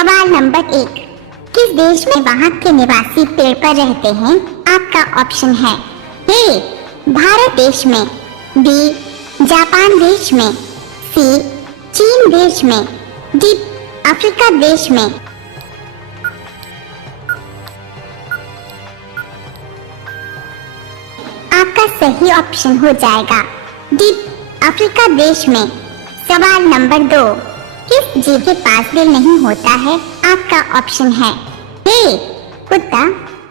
सवाल नंबर 1, किस देश में वहाँ के निवासी पेड़ पर रहते हैं? आपका ऑप्शन है ए भारत देश में, बी जापान देश में, सी चीन देश में, डी अफ्रीका देश में। आपका सही ऑप्शन हो जाएगा डी अफ्रीका देश में। सवाल नंबर 2, किस जीव के पास दिल नहीं होता है? आपका ऑप्शन है ए कुत्ता,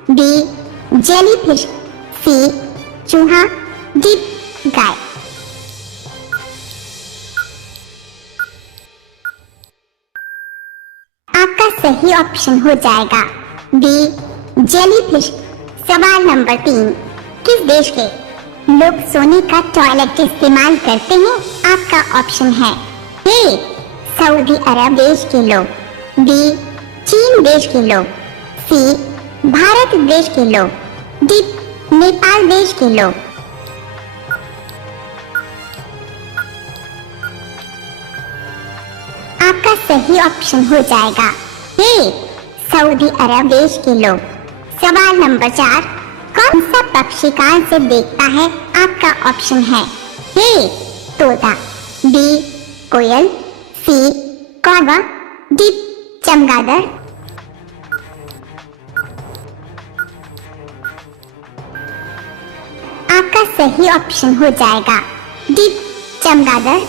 बी जेलीफिश, सी चूहा, डी गाय। आपका सही ऑप्शन हो जाएगा बी जेलीफिश। सवाल नंबर 3, किस देश के लोग सोने का टॉयलेट इस्तेमाल करते हैं? आपका ऑप्शन है ए सऊदी अरब देश के लोग, बी चीन देश के लोग, सी भारत देश के लोग, डी नेपाल देश के लोग। आपका सही ऑप्शन हो जाएगा ए सऊदी अरब देश के लोग। सवाल नंबर 4, कौन सा पक्षी कान से देखता है? आपका ऑप्शन है ए तोता, बी कोयल, सी कौवा, डी चमगादड़। आपका सही ऑप्शन हो जाएगा डी चमगादड़।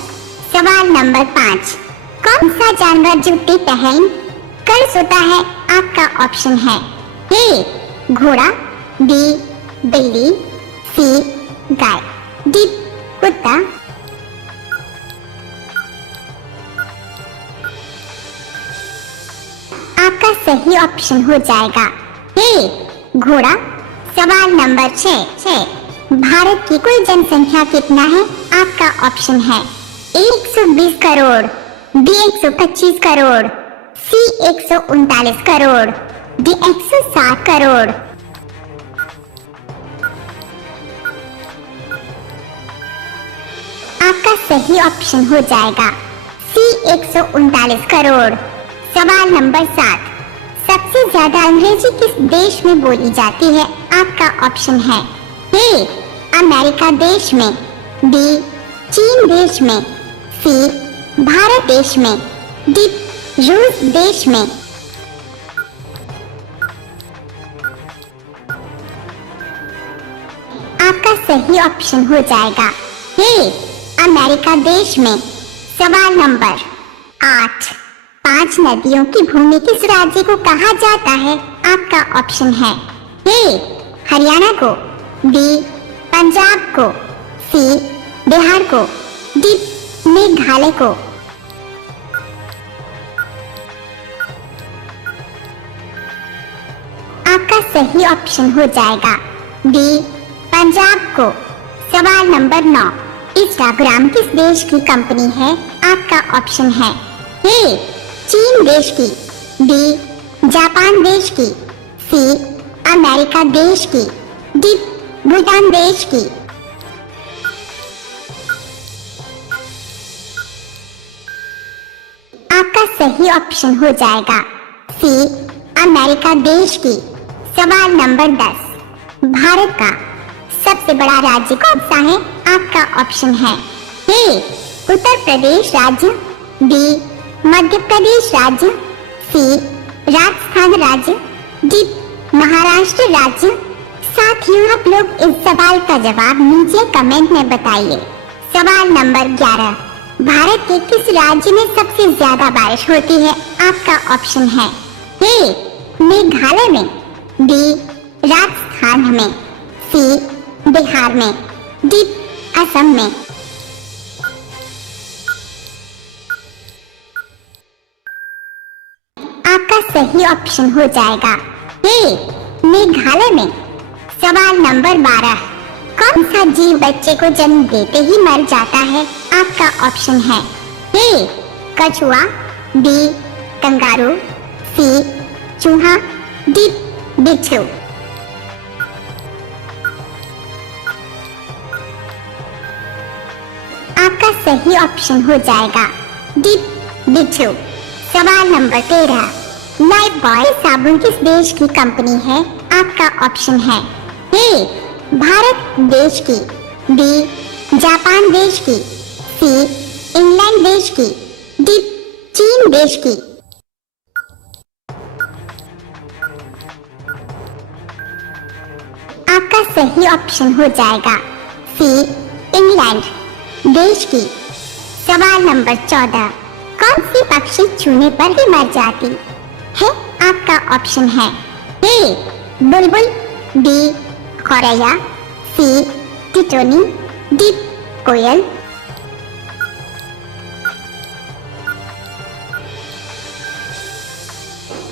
सवाल नंबर 5, कौन सा जानवर जूते पहन कर सोता है? आपका ऑप्शन है ए घोड़ा, बी बिल्ली, सी गाय, डी कुत्ता। आपका सही ऑप्शन हो जाएगा ए घोड़ा। सवाल नंबर 6, भारत की कुल जनसंख्या कितना है? आपका ऑप्शन है ए 120 करोड़, बी 125 करोड़, सी 139 करोड़, डी 160 करोड़। आपका सही ऑप्शन हो जाएगा सी 139 करोड़। सवाल नंबर 7, सबसे ज्यादा अंग्रेजी किस देश में बोली जाती है? आपका ऑप्शन है ए अमेरिका देश में, बी चीन देश में, सी भारत देश में, डी रूस देश में। आपका सही ऑप्शन हो जाएगा ए अमेरिका देश में। सवाल नंबर 8, 5 नदियों की भूमि किस राज्य को कहा जाता है? आपका ऑप्शन है ए हरियाणा को, बी पंजाब को, सी बिहार को, डी मेघालय को। आपका सही ऑप्शन हो जाएगा बी पंजाब को। सवाल नंबर 9, इंस्टाग्राम किस देश की कंपनी है? आपका ऑप्शन है ए चीन देश की, बी जापान देश की, सी अमेरिका देश की, डी भूटान देश की। आपका सही ऑप्शन हो जाएगा सी अमेरिका देश की। सवाल नंबर 10, भारत का सबसे बड़ा राज्य कौन सा है? आपका ऑप्शन है ए उत्तर प्रदेश राज्य, बी मध्य प्रदेश राज्य, सी राजस्थान राज्य, डी महाराष्ट्र राज्य। साथियों, आप लोग इस सवाल का जवाब नीचे कमेंट में बताइए। सवाल नंबर 11, भारत के किस राज्य में सबसे ज्यादा बारिश होती है? आपका ऑप्शन है ए मेघालय में, बी राजस्थान में, सी बिहार में, डी असम में। आपका सही ऑप्शन हो जाएगा ए मेघालय में। सवाल नंबर 12, कौन सा जीव बच्चे को जन्म देते ही मर जाता है? आपका ऑप्शन है ए कछुआ, बी कंगारू, सी चूहा, डी बिच्छू। आपका सही ऑप्शन हो जाएगा डी बिच्छू। सवाल नंबर 13, लाइफ बॉय साबुन किस देश की कंपनी है? आपका ऑप्शन है ए भारत देश की, बी जापान देश की, सी इंग्लैंड देश की, डी चीन देश की। आपका सही ऑप्शन हो जाएगा सी इंग्लैंड देश की। सवाल नंबर 14, कौन सी पक्षी छूने पर ही मर जाती है? आपका ऑप्शन है ए बुलबुल, बी गौरैया, सी टिटोनी, डी कोयल।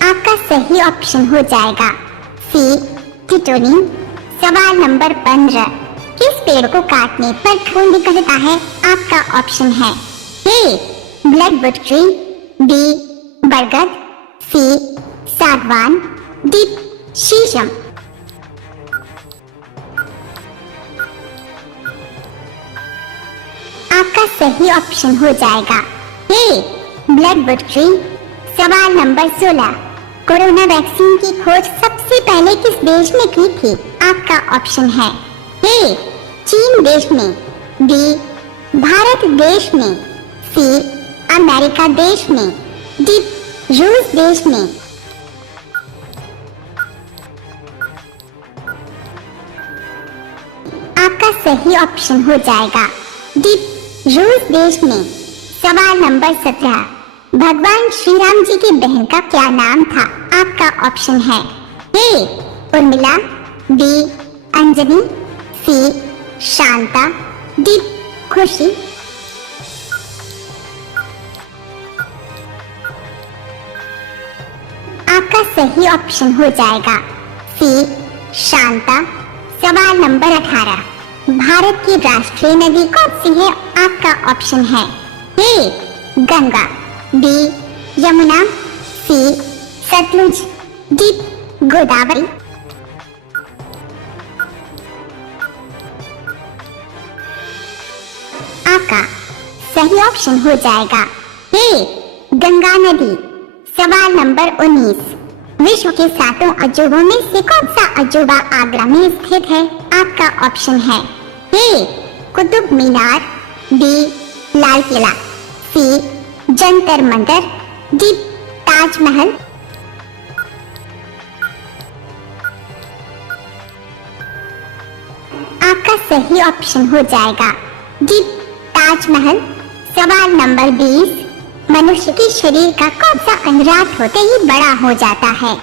आपका सही ऑप्शन हो जाएगा सी टिटोनी। सवाल नंबर 15, किस पेड़ को काटने पर खून निकलता है? आपका ऑप्शन है ए ब्लडवुड ट्री, बी बरगद, सी सागवान, डी शीशम। आपका सही ऑप्शन हो जाएगा ए ब्लडवुड ट्री। सवाल नंबर 16, कोरोना वैक्सीन की खोज सबसे पहले किस देश ने की थी? आपका ऑप्शन है ए चीन देश में, बी भारत देश में, सी अमेरिका देश में, डी रूस देश में। आपका सही ऑप्शन हो जाएगा डी रूस देश में। सवाल नंबर 17, भगवान श्री राम जी की बहन का क्या नाम था? आपका ऑप्शन है ए उर्मिला, बी अंजनी, सी शांता, डी खुशी। आपका सही ऑप्शन हो जाएगा सी शांता। सवाल नंबर 18, भारत की राष्ट्रीय नदी कौन सी है? आपका ऑप्शन है ए गंगा, बी यमुना, सी सतलुज, डी गोदावरी। आपका सही ऑप्शन हो जाएगा ए गंगा नदी। सवाल नंबर 19, विश्व के 7 अजूबों में से कौन सा अजूबा आगरा में स्थित है? आपका ऑप्शन है ए कुतुब मीनार, बी लाल किला, सी जंतर मंतर, डी ताजमहल। आपका सही ऑप्शन हो जाएगा डी ताजमहल। सवाल नंबर 20, मनुष्य के शरीर का कौन सा अंग रात होते ही बड़ा हो जाता है?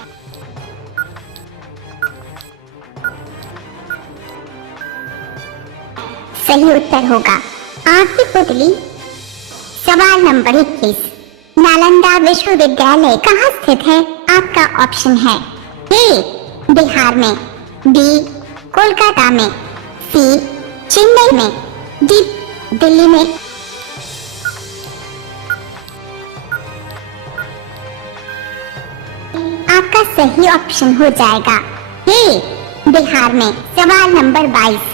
सही उत्तर होगा आंख की पुतली। सवाल नंबर 21, नालंदा विश्वविद्यालय कहाँ स्थित है? आपका ऑप्शन है ए बिहार में, बी कोलकाता में, सी चेन्नई में, डी दिल्ली में। आपका सही ऑप्शन हो जाएगा ए बिहार में। सवाल नंबर 22,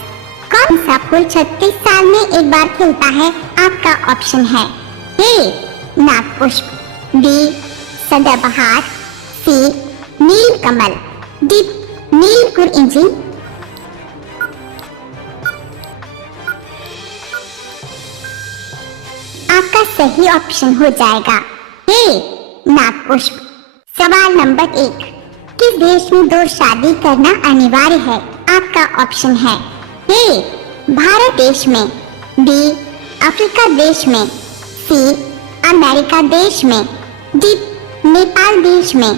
कौन सा फूल 36 साल में एक बार खिलता है? आपका ऑप्शन है ए नागपुष्प, बी सदाबहार, सी नीलकमल, डी नीलकुरिंजी। आपका सही ऑप्शन हो जाएगा ए नागपुष्प। सवाल नंबर 1, किस देश में 2 शादी करना अनिवार्य है? आपका ऑप्शन है ए भारत देश में, बी अफ्रीका देश में, सी अमेरिका देश में, डी नेपाल देश में।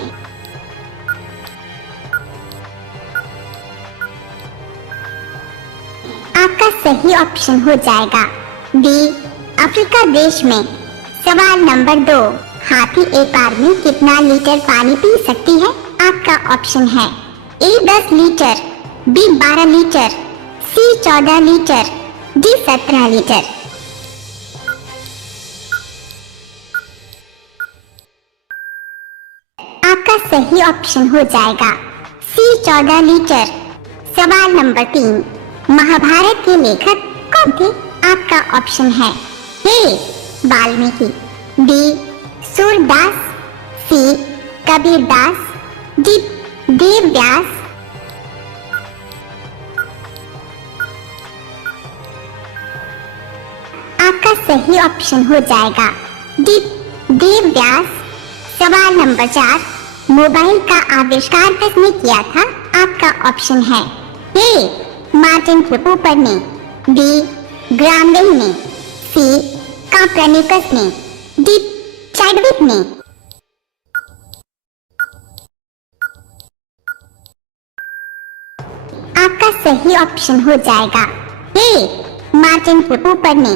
आपका सही ऑप्शन हो जाएगा बी अफ्रीका देश में। सवाल नंबर 2, हाथी एक बार में कितना लीटर पानी पी सकती है? आपका ऑप्शन है ए 10 लीटर, बी 12 लीटर, सी 14 लीटर, डी 17 लीटर। आपका सही ऑप्शन हो जाएगा सी 14 लीटर। सवाल नंबर 3, महाभारत के लेखक कौन थे? आपका ऑप्शन है ए वाल्मीकि, बी सूरदास, सी कबीर दास, डी देव व्यास, आपका सही ऑप्शन हो जाएगा डी देव व्यास। सवाल नंबर 4, मोबाइल का आविष्कार किसने किया था? आपका ऑप्शन है ए मार्टिन कूपर ने, बी ग्राहम बेल ने, सी कॉपरनिकस ने, डी चैडविक ने। आपका सही ऑप्शन हो जाएगा ए मार्टिन कूपर ने।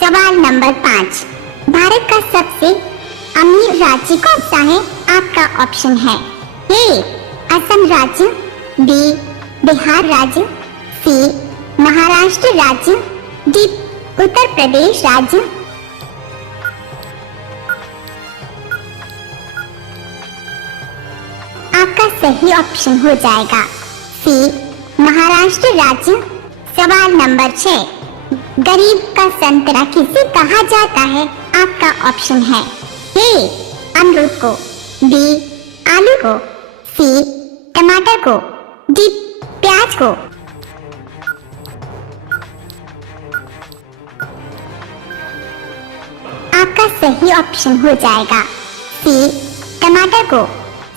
सवाल नंबर 5, भारत का सबसे अमीर राज्य कौन सा है? आपका ऑप्शन है ए असम राज्य, बी बिहार राज्य, सी महाराष्ट्र राज्य, डी उत्तर प्रदेश राज्य। आपका सही ऑप्शन हो जाएगा सी महाराष्ट्र राज्य। सवाल नंबर 6, गरीब का संतरा किसे कहा जाता है? आपका ऑप्शन है ए अमरूद को, बी आलू को, सी टमाटर को, डी प्याज को। आपका सही ऑप्शन हो जाएगा सी टमाटर को।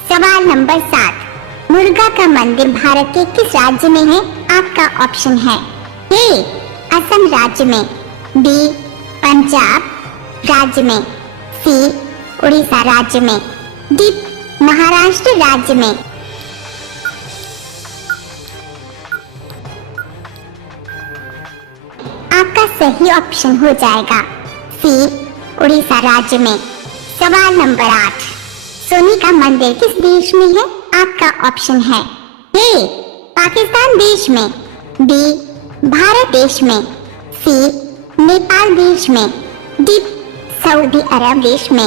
सवाल नंबर 7, मुर्गा का मंदिर भारत के किस राज्य में है? आपका ऑप्शन है ए असम राज्य में, बी पंजाब राज्य में, सी उड़ीसा राज्य में, डी महाराष्ट्र राज्य में। आपका सही ऑप्शन हो जाएगा सी उड़ीसा राज्य में। सवाल नंबर 8, सोने का मंदिर किस देश में है? आपका ऑप्शन है ए पाकिस्तान देश में, बी भारत देश में, सी नेपाल देश में, डी सऊदी अरब देश में।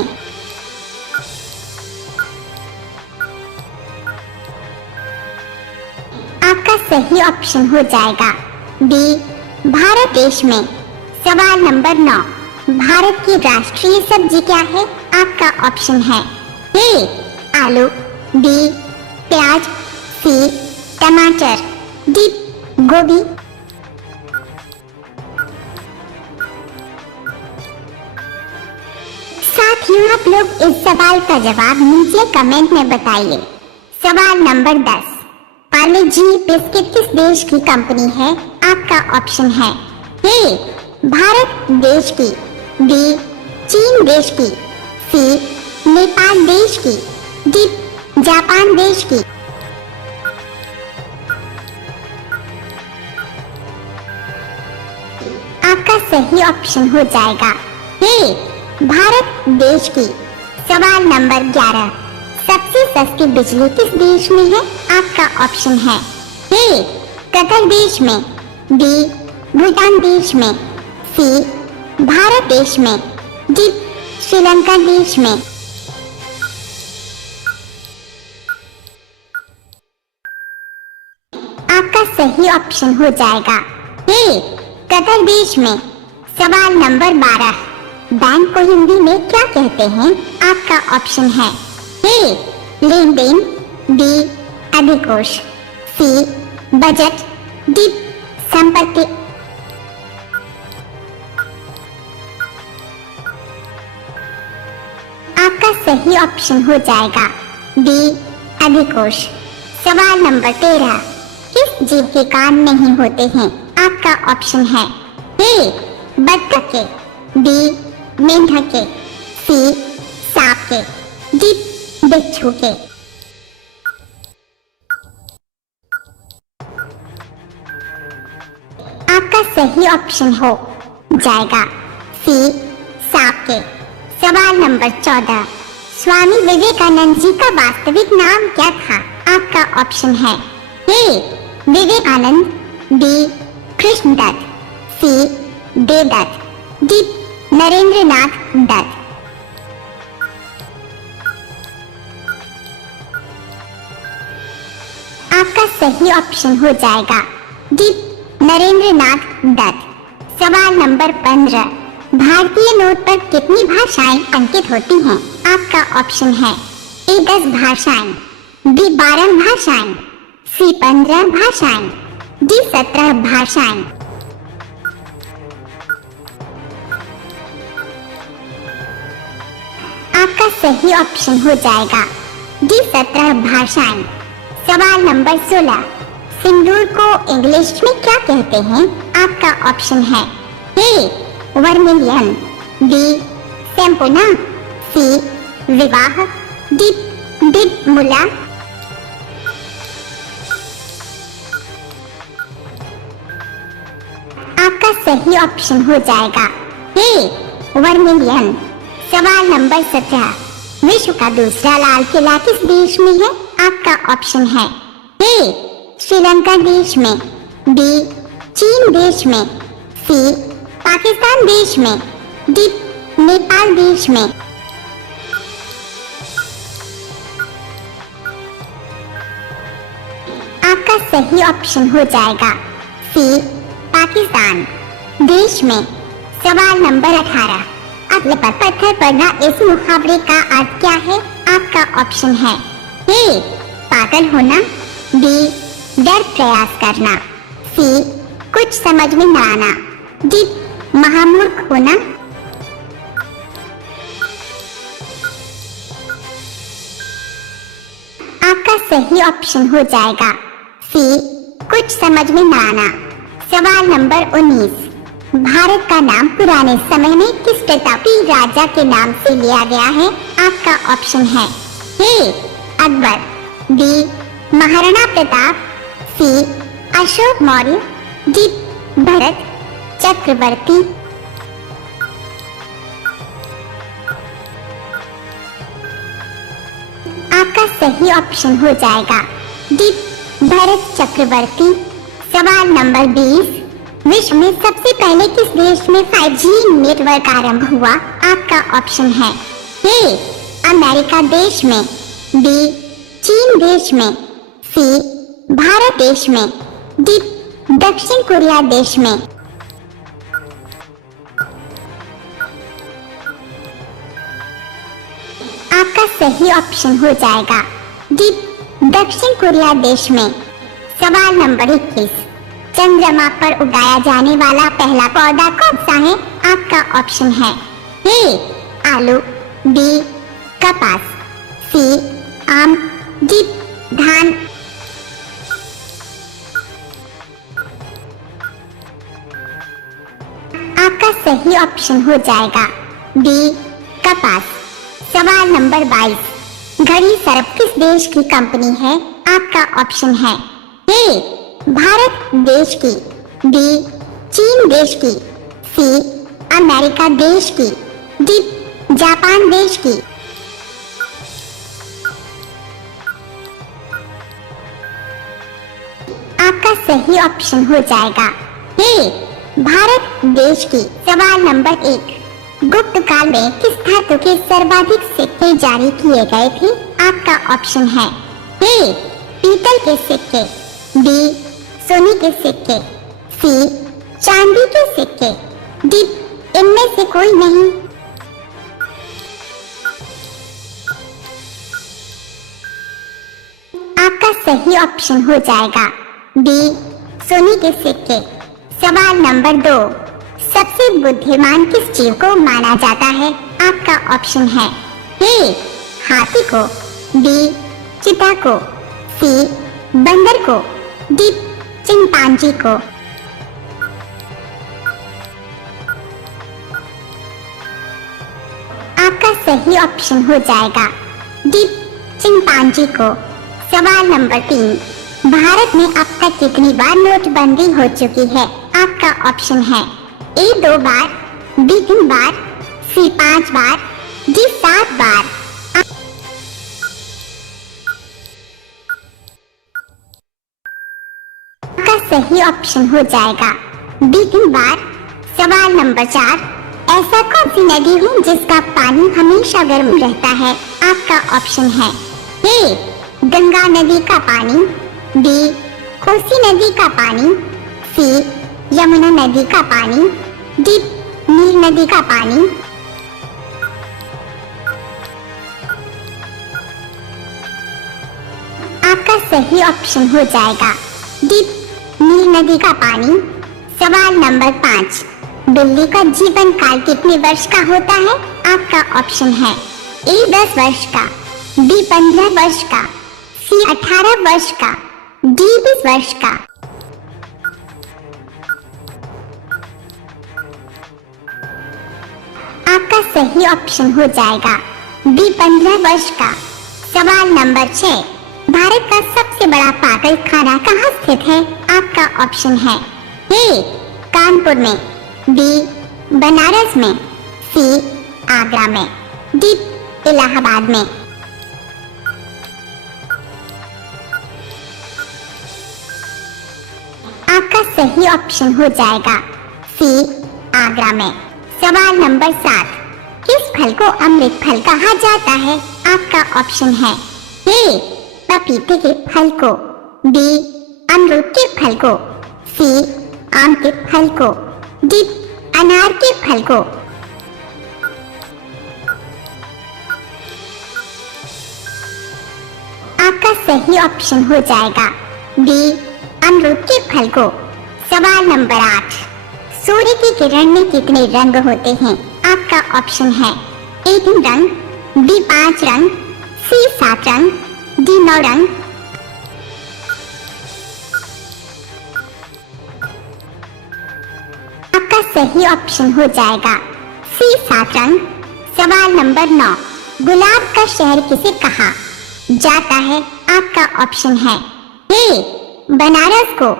आपका सही ऑप्शन हो जाएगा बी भारत देश में। सवाल नंबर 9, भारत की राष्ट्रीय सब्जी क्या है? आपका ऑप्शन है ए आलू, बी प्याज, सी टमाटर, डी गोभी। साथियों, आप लोग इस सवाल का जवाब नीचे कमेंट में बताइए। सवाल नंबर 10, पार्ले जी बिस्किट किस देश की कंपनी है? आपका ऑप्शन है ए भारत देश की, बी चीन देश की, सी नेपाल देश की, डी जापान देश की। आपका सही ऑप्शन हो जाएगा ए भारत देश की। सवाल नंबर 11, सबसे सस्ती बिजली किस देश में है? आपका ऑप्शन है ए कतर देश में, बी भूटान देश में, सी भारत देश में, डी श्रीलंका देश में। आपका सही ऑप्शन हो जाएगा ए कतर देश में। सवाल नंबर 12, बैंक को हिंदी में क्या कहते हैं? आपका ऑप्शन है ए लेन देन, बी अधिकोष, सी बजट, डी संपत्ति। आपका सही ऑप्शन हो जाएगा बी अधिकोष। सवाल नंबर 13, किस जीव के कान नहीं होते हैं? आपका ऑप्शन है ए बत्तख के, बी मेंढक के, सी सांप के, डी बिच्छू के। आपका सही ऑप्शन हो जाएगा सी सांप के। सवाल नंबर 14, स्वामी विवेकानंद जी का वास्तविक नाम क्या था? आपका ऑप्शन है ए विवेकानंद, बी कृष्णदत्त, सी देवदत्त, डी नरेंद्रनाथ दत्त। आपका सही ऑप्शन हो जाएगा डी नरेंद्रनाथ दत्त। सवाल नंबर 15, भारतीय नोट पर कितनी भाषाएं अंकित होती हैं? आपका ऑप्शन है ए 10 भाषाएं, बी 12 भाषाएं, सी 15 भाषाएं, डी 17 भाषाएं। आपका सही ऑप्शन हो जाएगा डी 17 भाषाएं। सवाल नंबर 16, सिंदूर को इंग्लिश में क्या कहते हैं? आपका ऑप्शन है ए वर्मिलियन, बी सैम्पोना, सी विवाह, डी डिडमुला। आपका सही ऑप्शन हो जाएगा ए वर्मिलियन। सवाल नंबर 17, विश्व का दूसरा लाल किला किस देश में है? आपका ऑप्शन है ए श्रीलंका देश में, बी चीन देश में, सी पाकिस्तान देश में, डी नेपाल देश में। आपका सही ऑप्शन हो जाएगा सी पाकिस्तान देश में। सवाल नंबर 18, अगले पर पत्थर पड़ना इस मुहावरे का अर्थ क्या है? आपका ऑप्शन है ए पागल होना, बी डर प्रयास करना, सी कुछ समझ में न आना, डी महामूर्ख होना। आपका सही ऑप्शन हो जाएगा सी कुछ समझ में न आना। सवाल नंबर 19, भारत का नाम पुराने समय में किस प्रतापी राजा के नाम से लिया गया है? आपका ऑप्शन है ए अकबर, बी महाराणा प्रताप, सी अशोक मौर्य, डी भरत चक्रवर्ती। आपका सही ऑप्शन हो जाएगा डी भरत चक्रवर्ती। सवाल नंबर 20, विश्व में सबसे पहले किस देश में 5G नेटवर्क आरंभ हुआ? आपका ऑप्शन है ए अमेरिका देश में, बी चीन देश में, सी भारत देश में, डी दक्षिण कोरिया देश में। आपका सही ऑप्शन हो जाएगा डी दक्षिण कोरिया देश में। सवाल नंबर 21, चंद्रमा पर उगाया जाने वाला पहला पौधा कौन सा है? आपका ऑप्शन है ए आलू, बी कपास, सी आम, डी धान। आपका सही ऑप्शन हो जाएगा बी कपास। सवाल नंबर 22, घड़ी सर्प किस देश की कंपनी है? आपका ऑप्शन है ए भारत देश की, बी चीन देश की, सी अमेरिका देश की, डी जापान देश की। आपका सही ऑप्शन हो जाएगा ए भारत देश की। सवाल नंबर 1, गुप्त काल में किस धातु के सर्वाधिक सिक्के जारी किए गए थे? आपका ऑप्शन है ए पीतल के सिक्के, बी सोने के सिक्के, सी चांदी के सिक्के, डी इनमें से कोई नहीं। आपका सही ऑप्शन हो जाएगा बी सोने के सिक्के। सवाल नंबर 2, सबसे बुद्धिमान किस जीव को माना जाता है? आपका ऑप्शन है ए हाथी को, बी चीता को, सी बंदर को, डी चिंपांजी को। आपका सही ऑप्शन हो जाएगा डी चिंपांजी को। सवाल नंबर 3, भारत में अब तक कितनी बार नोटबंदी हो चुकी है? आपका ऑप्शन है ए 2 बार, बी 3 बार, सी 5 बार, डी 7 बार। आपका सही ऑप्शन हो जाएगा बी 3 बार। सवाल नंबर 4, ऐसा कौन सी नदी है जिसका पानी हमेशा गर्म रहता है? आपका ऑप्शन है ए गंगा नदी का पानी, बी कोसी नदी का पानी, सी यमुना नदी का पानी, डी नील नदी का पानी। आपका सही ऑप्शन हो जाएगा डी नील नदी का पानी। सवाल नंबर 5, बिल्ली का जीवन काल कितने वर्ष का होता है? आपका ऑप्शन है ए 10 वर्ष का, बी 15 वर्ष का, सी 18 वर्ष का, डी 20 वर्ष का। आपका सही ऑप्शन हो जाएगा बी 15 वर्ष का। सवाल नंबर 6, भारत का सबसे बड़ा पागल खाना कहाँ स्थित है? आपका ऑप्शन है ए कानपुर में, बी बनारस में, सी आगरा में, डी इलाहाबाद में। आपका सही ऑप्शन हो जाएगा सी आगरा में। सवाल नंबर 7, किस फल को अमृत फल कहा जाता है? आपका ऑप्शन है ए पपीते के फल को, बी अमरूद के फल को, सी आम के फल को, डी अनार के फल को। आपका सही ऑप्शन हो जाएगा डी अमरूद के फल को। सवाल नंबर 8, सूर्य की किरण में कितने रंग होते हैं? आपका ऑप्शन है ए 3 रंग, बी 5 रंग, सी 7 रंग, डी 9 रंग। आपका सही ऑप्शन हो जाएगा सी 7 रंग। सवाल नंबर 9, गुलाब का शहर किसे कहा जाता है? आपका ऑप्शन है ए बनारस को,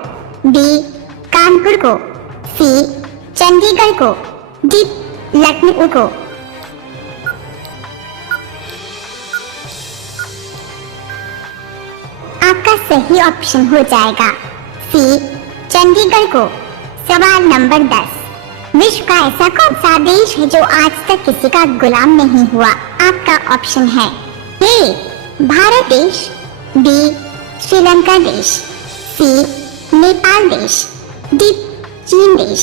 बी कानपुर को, सी चंडीगढ़ को, डी लखनऊ को। आपका सही ऑप्शन हो जाएगा सी चंडीगढ़ को। सवाल नंबर 10, विश्व का ऐसा कौन सा देश है जो आज तक किसी का गुलाम नहीं हुआ? आपका ऑप्शन है ए भारत देश, बी श्रीलंका देश, सी नेपाल देश, डी चीन देश।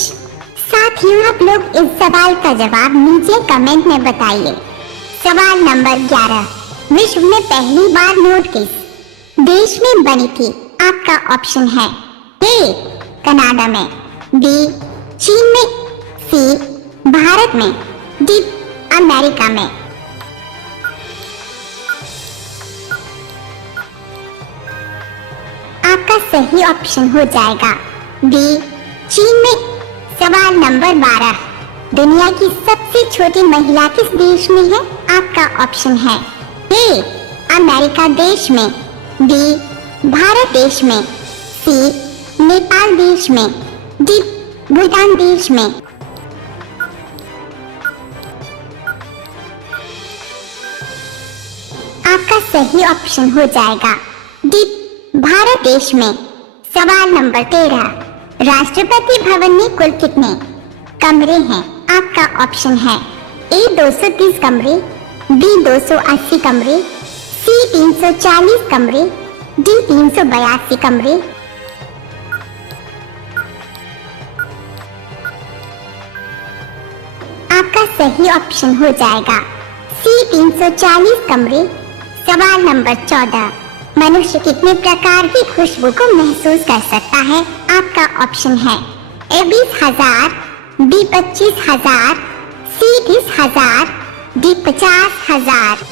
साथियों, आप लोग इस सवाल का जवाब नीचे कमेंट में बताइए। सवाल नंबर 11, विश्व में पहली बार नोट किस देश में बनी थी? आपका ऑप्शन है ए कनाडा में, बी चीन में, सी भारत में, डी अमेरिका में। आपका सही ऑप्शन हो जाएगा बी चीन में। सवाल नंबर 12, दुनिया की सबसे छोटी महिला किस देश में है? आपका ऑप्शन है ए अमेरिका देश में, बी भारत देश में, सी नेपाल देश में, डी भूटान देश में। आपका सही ऑप्शन हो जाएगा डी भारत देश में। सवाल नंबर 13, राष्ट्रपति भवन में कुल कितने कमरे हैं? आपका ऑप्शन है ए 230 कमरे, बी 280 कमरे, सी 340 कमरे, डी 382 कमरे। आपका सही ऑप्शन हो जाएगा सी 340 कमरे। सवाल नंबर 14, मनुष्य कितने प्रकार की खुशबू को महसूस कर सकता है? आपका ऑप्शन है ए 20,000, बी 25,000, सी 30,000, डी 50,000।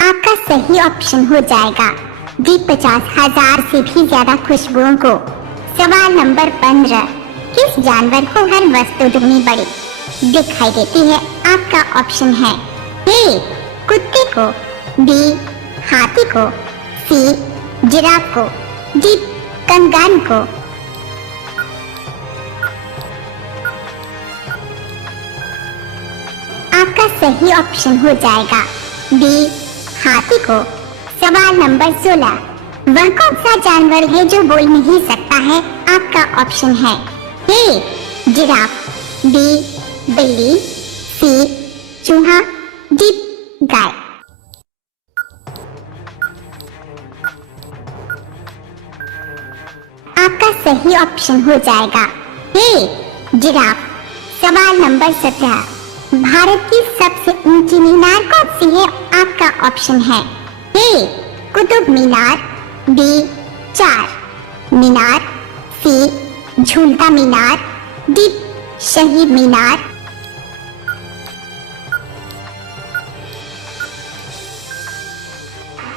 आपका सही ऑप्शन हो जाएगा डी 50,000 से भी ज्यादा खुशबुओं को। सवाल नंबर 15, किस जानवर को हर वस्तु दुगनी बड़ी दिखाई देती है? आपका ऑप्शन है ए कुत्ते को, बी हाथी को, सी जिराफ को, डी कंगारू को। आपका सही ऑप्शन हो जाएगा बी हाथी को। सवाल नंबर 16, वह कौन सा जानवर है जो बोल नहीं सकता है? आपका ऑप्शन है ए जिराफ, बी बिल्ली, सी चूहा, डी गाय। आपका सही ऑप्शन हो जाएगा ए जिराफ। सवाल नंबर 17, भारत की सबसे ऊंची मीनार कौन सी है? आपका ऑप्शन है ए कुतुब मीनार, बी चार मीनार, सी झूलता मीनार, डी शहीद मीनार।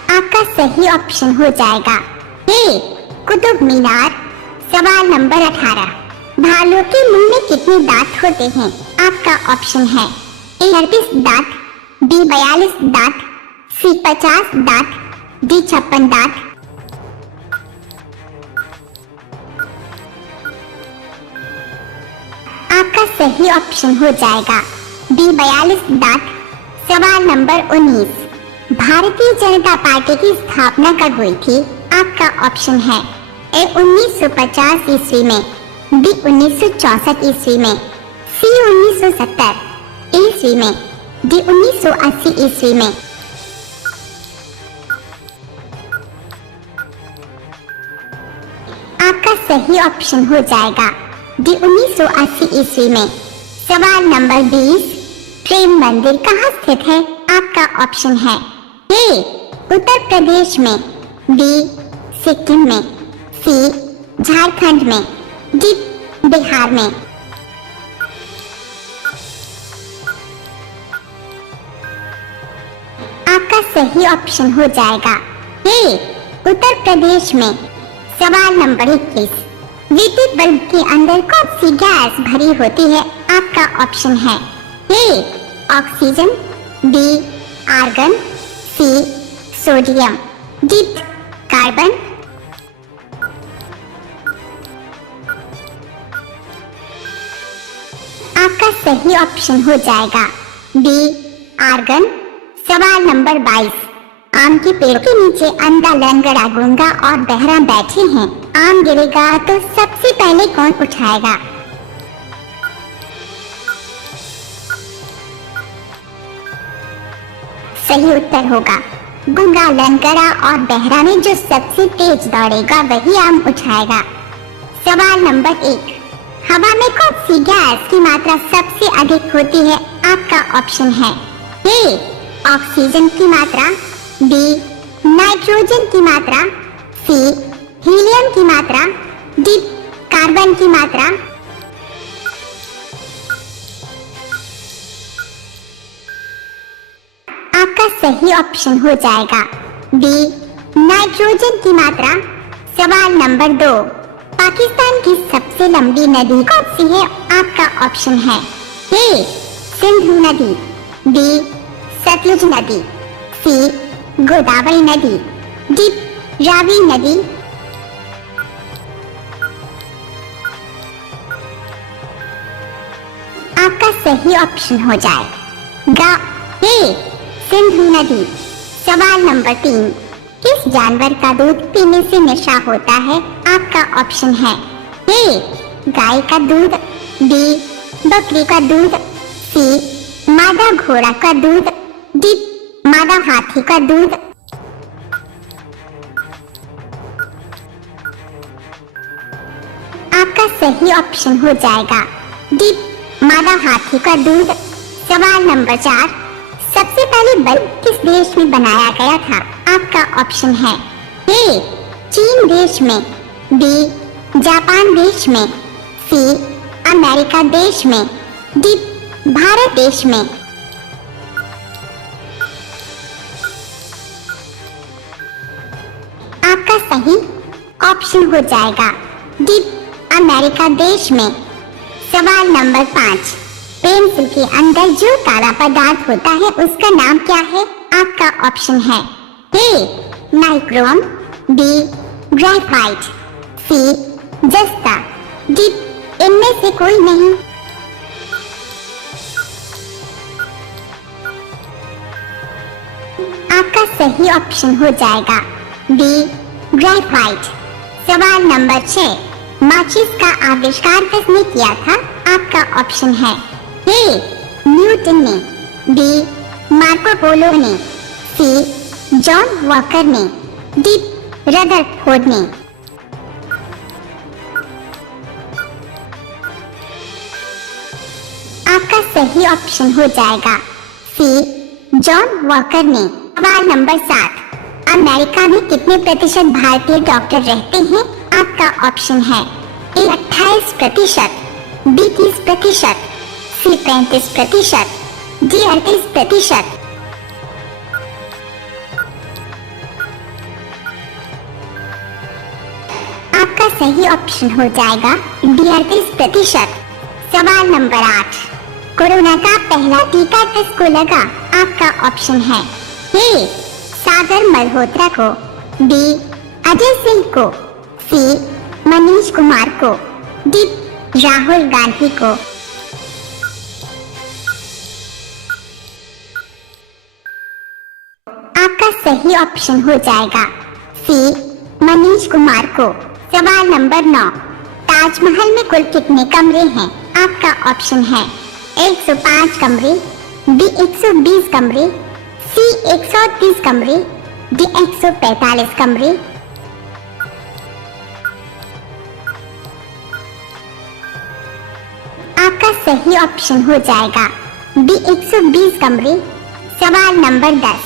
आपका सही ऑप्शन हो जाएगा ए कुतुब मीनार। सवाल नंबर 18, भालू के मुंह में कितने दांत होते हैं? आपका ऑप्शन है ए 38 दांत, बी 42 दांत, सी 50 दांत, डी 56 दांत। आपका सही ऑप्शन हो जाएगा बी 42 दांत। सवाल नंबर 19, भारतीय जनता पार्टी की स्थापना कब हुई थी? आपका ऑप्शन है ए 1950 ईस्वी में, बी 1964 ईस्वी में, सी 1970 ईस्वी में, डी 1980 ईस्वी में। आपका सही ऑप्शन हो जाएगा डी 1980 ईस्वी में। सवाल नंबर 20, प्रेम मंदिर कहाँ स्थित है? आपका ऑप्शन है ए उत्तर प्रदेश में, बी सिक्किम में, सी झारखंड में, डी बिहार में। आपका सही ऑप्शन हो जाएगा ए उत्तर प्रदेश में। सवाल नंबर 21, विद्युत बल्ब के अंदर कौन सी गैस भरी होती है? आपका ऑप्शन है A oxygen, B argon, C sodium, D carbon. आपका सही ऑप्शन हो जाएगा बी आर्गन। सवाल नंबर 22, आम के पेड़ के नीचे अंधा, लंगड़ा, गूंगा और बहरा बैठे हैं। आम गिरेगा तो सबसे पहले कौन उठाएगा? सही उत्तर होगा गूंगा, लंगड़ा और बहरा में जो सबसे तेज दौड़ेगा वही आम उठाएगा। सवाल नंबर 1, हवा में कौन सी गैस की मात्रा सबसे अधिक होती है? आपका ऑप्शन है ए ऑक्सीजन की मात्रा, बी नाइट्रोजन की मात्रा, सी हीलियम की मात्रा, डी कार्बन की मात्रा। आपका सही ऑप्शन हो जाएगा बी नाइट्रोजन की मात्रा। सवाल नंबर 2, पाकिस्तान की सबसे लंबी नदी कौन सी है? आपका ऑप्शन है ए सिंधु नदी, बी सतलुज नदी, सी गोदावरी नदी, डी रावी नदी। आपका सही ऑप्शन हो जाएगा ए सिंधु नदी। सवाल नंबर 3, किस जानवर का दूध पीने से नशा होता है? आपका ऑप्शन है ए गाय का दूध, बी बकरी का दूध, सी मादा घोड़ा का दूध, डी मादा हाथी का दूध। आपका सही ऑप्शन हो जाएगा डी मादा हाथी का दूध। सवाल नंबर 4, सबसे पहले बल्ब किस देश में बनाया गया था? आपका ऑप्शन है ए चीन देश में, बी जापान देश में, सी अमेरिका देश में, डी भारत देश में। आपका सही ऑप्शन हो जाएगा डी अमेरिका देश में। सवाल नंबर 5, पेंसिल के अंदर जो काला पदार्थ होता है उसका नाम क्या है? आपका ऑप्शन है ए नाइक्रोम, बी ग्रेफाइट, सी जस्ता, डी इनमें से कोई नहीं। आपका सही ऑप्शन हो जाएगा बी ग्रेफाइट। सवाल नंबर 6, माचिस का आविष्कार किसने किया था? आपका ऑप्शन है ए न्यूटन ने, बी मार्को पोलो ने, सी जॉन वॉकर ने, डी रदरफोर्ड ने। आपका सही ऑप्शन हो जाएगा सी जॉन वॉकर ने। सवाल नंबर 7, अमेरिका में कितने प्रतिशत भारतीय डॉक्टर रहते हैं? आपका ऑप्शन है ए 28%, बी 30%, सी 35%, डी 38%। आपका सही ऑप्शन हो जाएगा डी 38%। सवाल नंबर 8, कोरोना का पहला टीका किसको लगा? आपका ऑप्शन है ए सागर मल्होत्रा को, बी अजय सिंह को, सी मनीष कुमार को, डी राहुल गांधी को। आपका सही ऑप्शन हो जाएगा सी मनीष कुमार को। सवाल नंबर 9, ताजमहल में कुल कितने कमरे हैं? आपका ऑप्शन है 105 कमरे, बी 120 कमरे, सी 130 कमरे, डी 145 कमरे। आपका सही ऑप्शन हो जाएगा बी 120 कमरे। सवाल नंबर 10,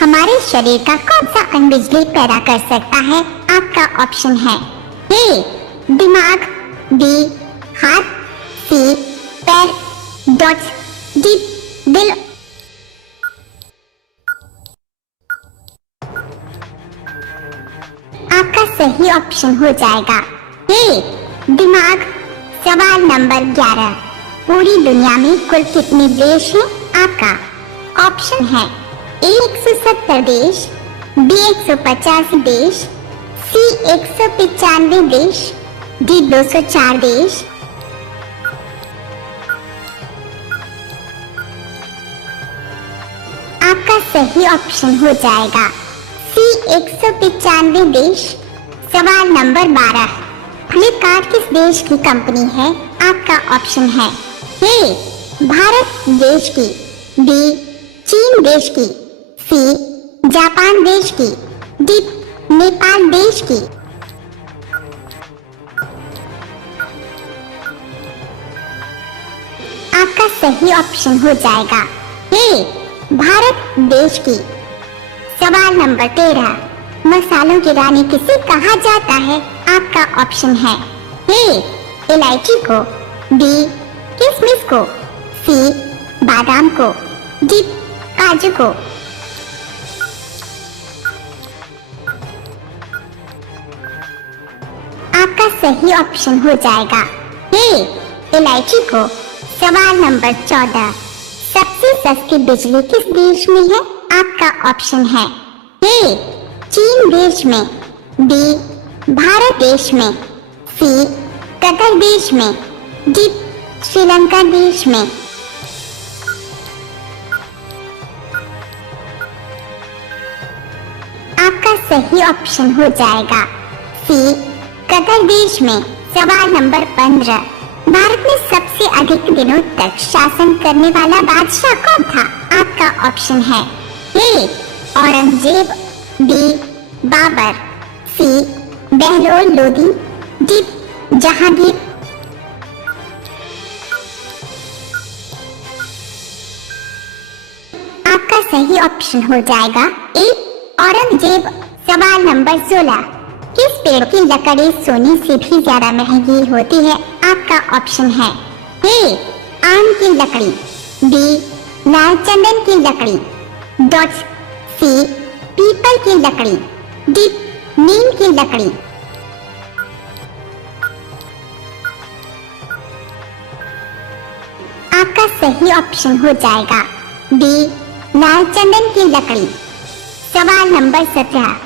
हमारे शरीर का कौन सा अंग बिजली पैदा कर सकता है? आपका ऑप्शन है ए दिमाग, बी हाथ, सी पैर, डी दिल। आपका सही ऑप्शन हो जाएगा ए दिमाग। सवाल नंबर 11, पूरी दुनिया में कुल कितने देश हैं? आपका ऑप्शन है ए 170 देश, बी 150 देश, सी 195 देश, डी 204 देश। आपका सही ऑप्शन हो जाएगा सी 195 देश। सवाल नंबर 12, फ्लिपकार्ट किस देश की कंपनी है? आपका ऑप्शन है ए भारत देश की, बी चीन देश की, सी जापान देश की, डी नेपाल देश की। आपका सही ऑप्शन हो जाएगा ए भारत देश की। सवाल नंबर 13, मसालों की रानी किसे कहा जाता है? आपका ऑप्शन है ए इलायची को, बी किशमिश को, सी बादाम को, डी काजू को। आपका सही ऑप्शन हो जाएगा ए इलायची को। सवाल नंबर 14, सबसे सस्ती बिजली किस देश में है? आपका ऑप्शन है ए चीन देश में, बी भारत देश में, सी कतर देश में, डी श्रीलंका देश में। आपका सही ऑप्शन हो जाएगा सी कतर देश में। सवाल नंबर 15, भारत में सबसे अधिक दिनों तक शासन करने वाला बादशाह कौन था? आपका ऑप्शन है ए औरंगजेब, बी बाबर, सी बहलोल लोदी, डी जहांगीर। आपका सही ऑप्शन हो जाएगा ए औरंगजेब। सवाल नंबर 16, किस पेड़ की लकड़ी सोने से भी ज्यादा महंगी होती है? आपका ऑप्शन है ए आम की लकड़ी, बी लाल चंदन की लकड़ी, सी पीपल की लकड़ी, डी नीम की लकड़ी। आपका सही ऑप्शन हो जाएगा बी लाल चंदन की लकड़ी। सवाल नंबर 17,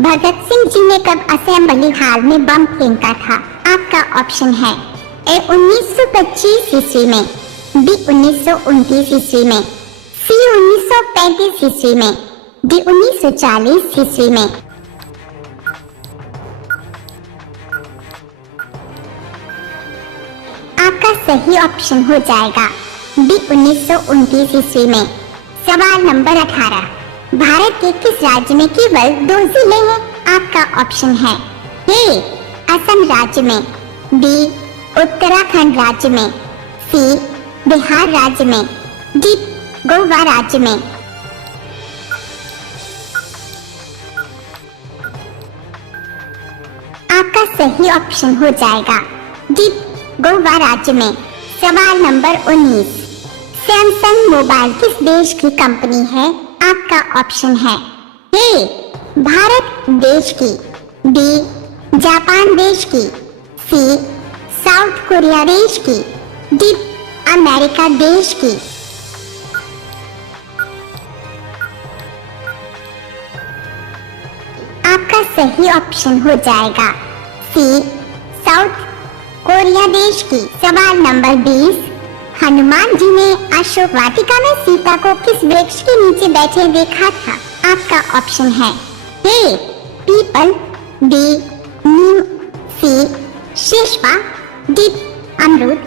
भगत सिंह जी ने कब असेंबली हाल में बम फेंका था? आपका ऑप्शन है ए 1925 ईस्वी में, बी 1929 ईस्वी में, सी 1935 ईस्वी में, डी 1940 ईस्वी में। आपका सही ऑप्शन हो जाएगा बी 1929 ईस्वी में। सवाल नंबर 18, भारत के किस राज्य में केवल 2 जिले हैं? आपका ऑप्शन है ए असम राज्य में, बी उत्तराखंड राज्य में, सी बिहार राज्य में। डी गोवा राज्य में। आपका सही ऑप्शन हो जाएगा डी गोवा राज्य में। सवाल नंबर 19, सैमसंग मोबाइल किस देश की कंपनी है? आपका ऑप्शन है ए भारत देश की, बी जापान देश की, सी साउथ कोरिया देश की, डी अमेरिका देश की। आपका सही ऑप्शन हो जाएगा सी साउथ कोरिया देश की। सवाल नंबर 20, हनुमान जी ने अशोक वाटिका में सीता को किस वृक्ष के नीचे बैठे देखा था? आपका ऑप्शन है ए पीपल, बी नीम, सी शीशवा, डी अमरूद।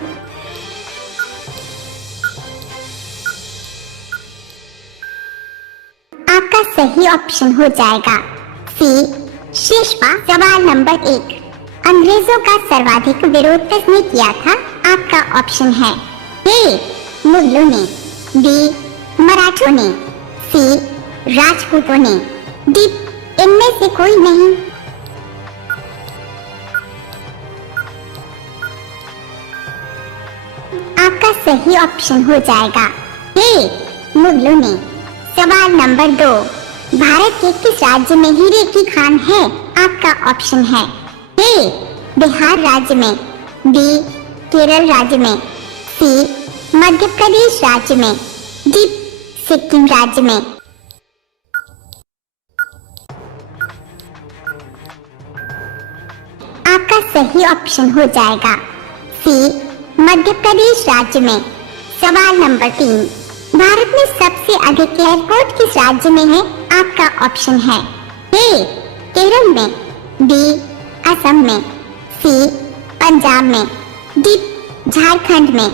आपका सही ऑप्शन हो जाएगा सी शीशवा। सवाल नंबर 1, अंग्रेजों का सर्वाधिक विरोध किसने किया था? आपका ऑप्शन है ए मुगलों ने, बी मराठों ने, सी राजपूतों ने, डी इनमें से कोई नहीं। आपका सही ऑप्शन हो जाएगा ए मुगलों ने। सवाल नंबर 2, भारत के किस राज्य में हीरे की खान है? आपका ऑप्शन है ए बिहार राज्य में, बी केरल राज्य में, सी मध्य प्रदेश राज्य में, डी सिक्किम राज्य में। आपका सही ऑप्शन हो जाएगा सी मध्य प्रदेश राज्य में। सवाल नंबर 3, भारत में सबसे अधिक एयरपोर्ट किस राज्य में है? आपका ऑप्शन है ए केरल में, बी असम में, सी पंजाब में, डी झारखंड में।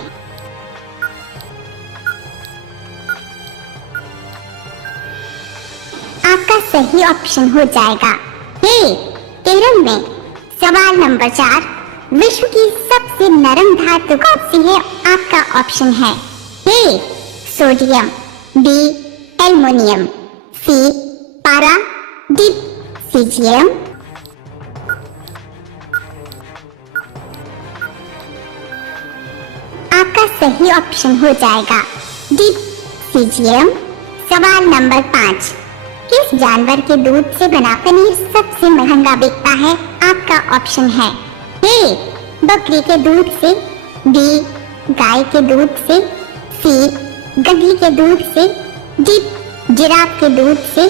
आपका सही ऑप्शन हो जाएगा ए केरल में। सवाल नंबर 4, विश्व की सबसे नरम धातु कौन सी है? आपका ऑप्शन है ए सोडियम, बी एल्युमिनियम, सी पारा, डी सीजियम। आपका सही ऑप्शन हो जाएगा डी सीजियम। सवाल नंबर 5, किस जानवर के दूध से बना पनीर सबसे महंगा बिकता है? आपका ऑप्शन है ए बकरी के दूध से, बी गाय के दूध से, सी गधी के दूध से, डी जिराफ के दूध से।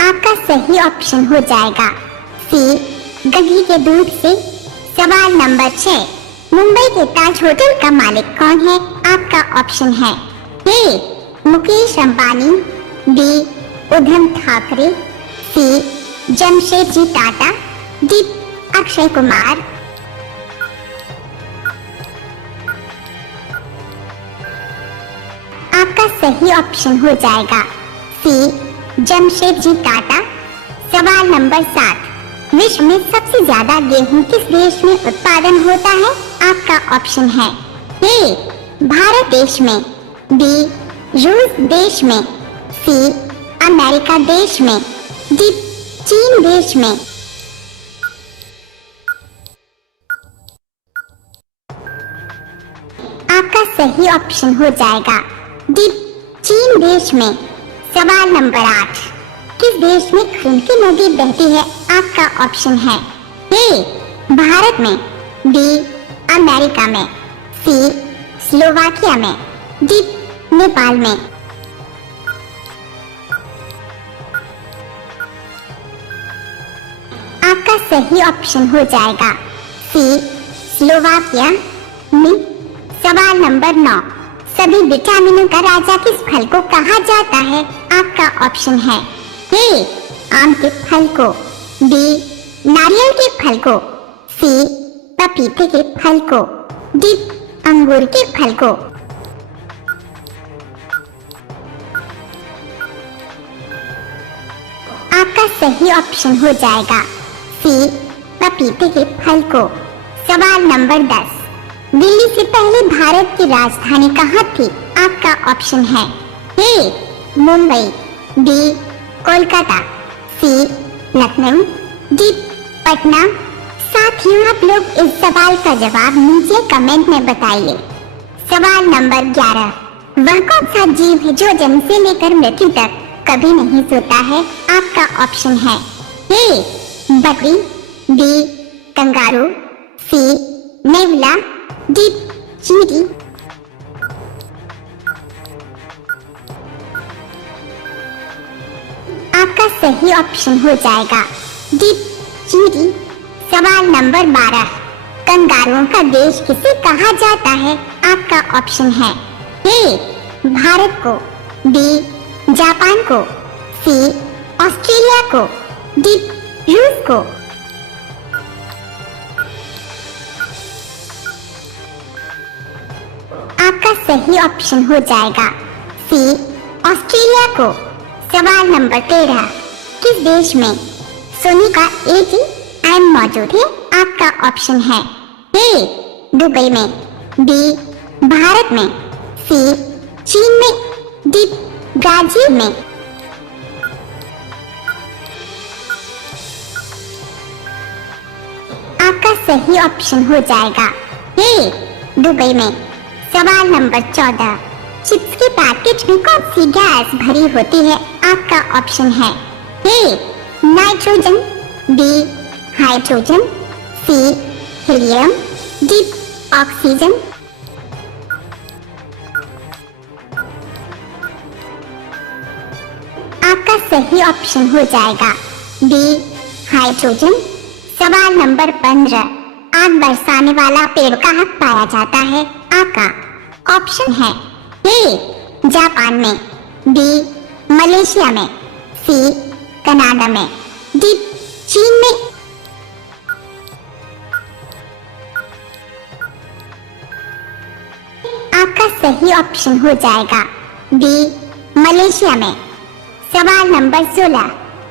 आपका सही ऑप्शन हो जाएगा सी गधी के दूध से। सवाल नंबर 6, मुंबई के ताज होटल का मालिक कौन है? आपका ऑप्शन है ए मुकेश अंबानी, बी उद्धव ठाकरे, सी जमशेदजी टाटा, डी अक्षय कुमार। आपका सही ऑप्शन हो जाएगा सी जमशेदजी टाटा। सवाल नंबर 7, विश्व में सबसे ज्यादा गेहूं किस देश में उत्पादन होता है? आपका ऑप्शन है ए भारत देश में, बी रूस देश में, सी अमेरिका देश में, डी चीन देश में। आपका सही ऑप्शन हो जाएगा डी चीन देश में। सवाल नंबर 8, किस देश में खून की नदी बहती है? आपका ऑप्शन है ए भारत में, बी अमेरिका में, सी स्लोवाकिया में, डी नेपाल में। आपका सही ऑप्शन हो जाएगा सी स्लोवाकिया में। सवाल नंबर 9, सभी विटामिनों का राजा किस फल को कहा जाता है? आपका ऑप्शन है ए आम के फल को, बी नारियल के फल को, सी पपीते के फल को, डी अंगूर के फल को। आपका सही ऑप्शन हो जाएगा सी पपीते के फल को। सवाल नंबर 10, दिल्ली से पहले भारत की राजधानी कहाँ थी? आपका ऑप्शन है ए मुंबई, बी कोलकाता, सी लखनऊ, डी पटना। साथियों, आप लोग इस सवाल का जवाब नीचे कमेंट में बताइए। सवाल नंबर 11, वह कौन सा जीव है जो जन्म से लेकर मृत्यु तक कभी नहीं सोता है? आपका ऑप्शन है ए बकरी, बी कंगारू, सी नेवला, डी चींटी। आपका सही ऑप्शन हो जाएगा डी चींटी। सवाल नंबर 12, कंगारुओं का देश किसे कहा जाता है? आपका ऑप्शन है ए भारत को, बी जापान को, सी ऑस्ट्रेलिया को, डी रूस को। आपका सही ऑप्शन हो जाएगा सी ऑस्ट्रेलिया को। सवाल नंबर 13, किस देश में सोने का ATM मौजूद है? आपका ऑप्शन है ए दुबई में, बी भारत में, सी चीन में, डी ब्राजील में। आपका सही ऑप्शन हो जाएगा ए दुबई में। सवाल नंबर 14, चिप्स के पैकेट में कौन सी गैस भरी होती है? आपका ऑप्शन है A nitrogen, B hydrogen, C helium, D oxygen. आपका सही ऑप्शन हो जाएगा बी हाइड्रोजन। सवाल नंबर 15, आग बरसाने वाला पेड़ कहाँ पाया जाता है? आपका ऑप्शन है ए जापान में, बी मलेशिया में, सी कनाडा में, डी चीन में। आपका सही ऑप्शन हो जाएगा बी मलेशिया में। सवाल नंबर 16,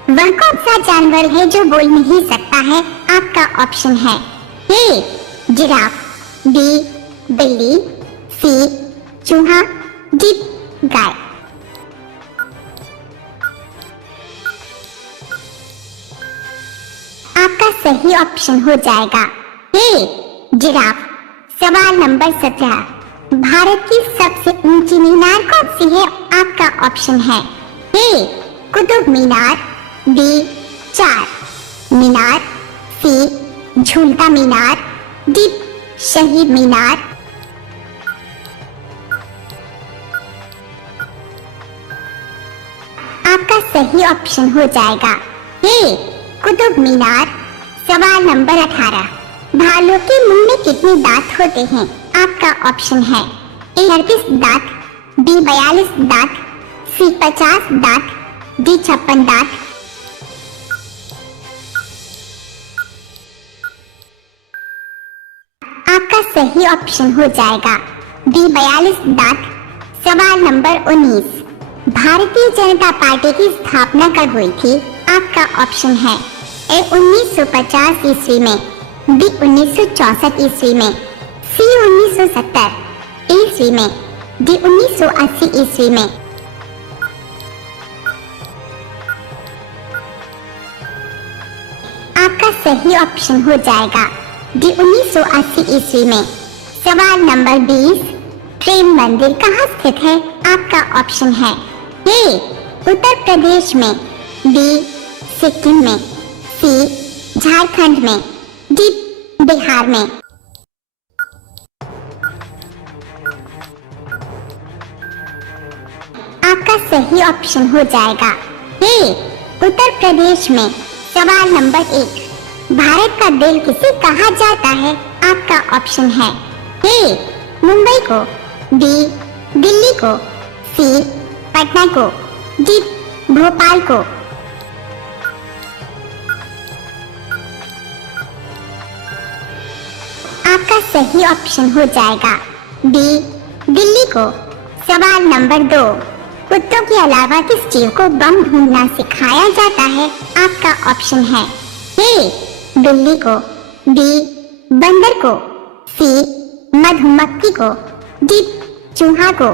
वह कौन सा जानवर है जो बोल नहीं सकता है? आपका ऑप्शन है ए जिराफ, बी बिल्ली, सी चूहा, डी गाय। आपका सही ऑप्शन हो जाएगा ए जिराफ। सवाल नंबर 17, भारत की सबसे ऊंची मीनार कौन सी है? आपका ऑप्शन है ए कुतुब मीनार, बी चार मीनार, सी झूलता मीनार, डी शहीद मीनार। आपका सही ऑप्शन हो जाएगा ए कुतुब मीनार। सवाल नंबर 18, भालू के मुंह में कितने दांत होते हैं? आपका ऑप्शन है ए 38 दांत, बी 42 दांत, सी 50 दांत, डी 56 दांत। आपका सही ऑप्शन हो जाएगा बी 42 दांत। सवाल नंबर 19, भारतीय जनता पार्टी की स्थापना कब हुई थी? आपका ऑप्शन है ए 1950 ईस्वी में, बी 1964 ईस्वी में, सी 1970 ईस्वी में, डी 1980 ईस्वी में। आपका सही ऑप्शन हो जाएगा डी 1980 ईस्वी में। सवाल नंबर 20, प्रेम मंदिर कहाँ स्थित है? आपका ऑप्शन है ए उत्तर प्रदेश में, बी सिक्किम में, सी झारखंड में, डी बिहार में। आपका सही ऑप्शन हो जाएगा ए उत्तर प्रदेश में। सवाल नंबर 1, भारत का दिल किसे कहा जाता है? आपका ऑप्शन है ए मुंबई को, बी दिल्ली को, सी पटना को, डी भोपाल को। आपका सही ऑप्शन हो जाएगा बी दिल्ली को। सवाल नंबर 2, कुत्तों के अलावा किस जीव को बम ढूंढना सिखाया जाता है? आपका ऑप्शन है ए बिल्ली को, बी बंदर को, सी मधुमक्खी को, डी चूहा को।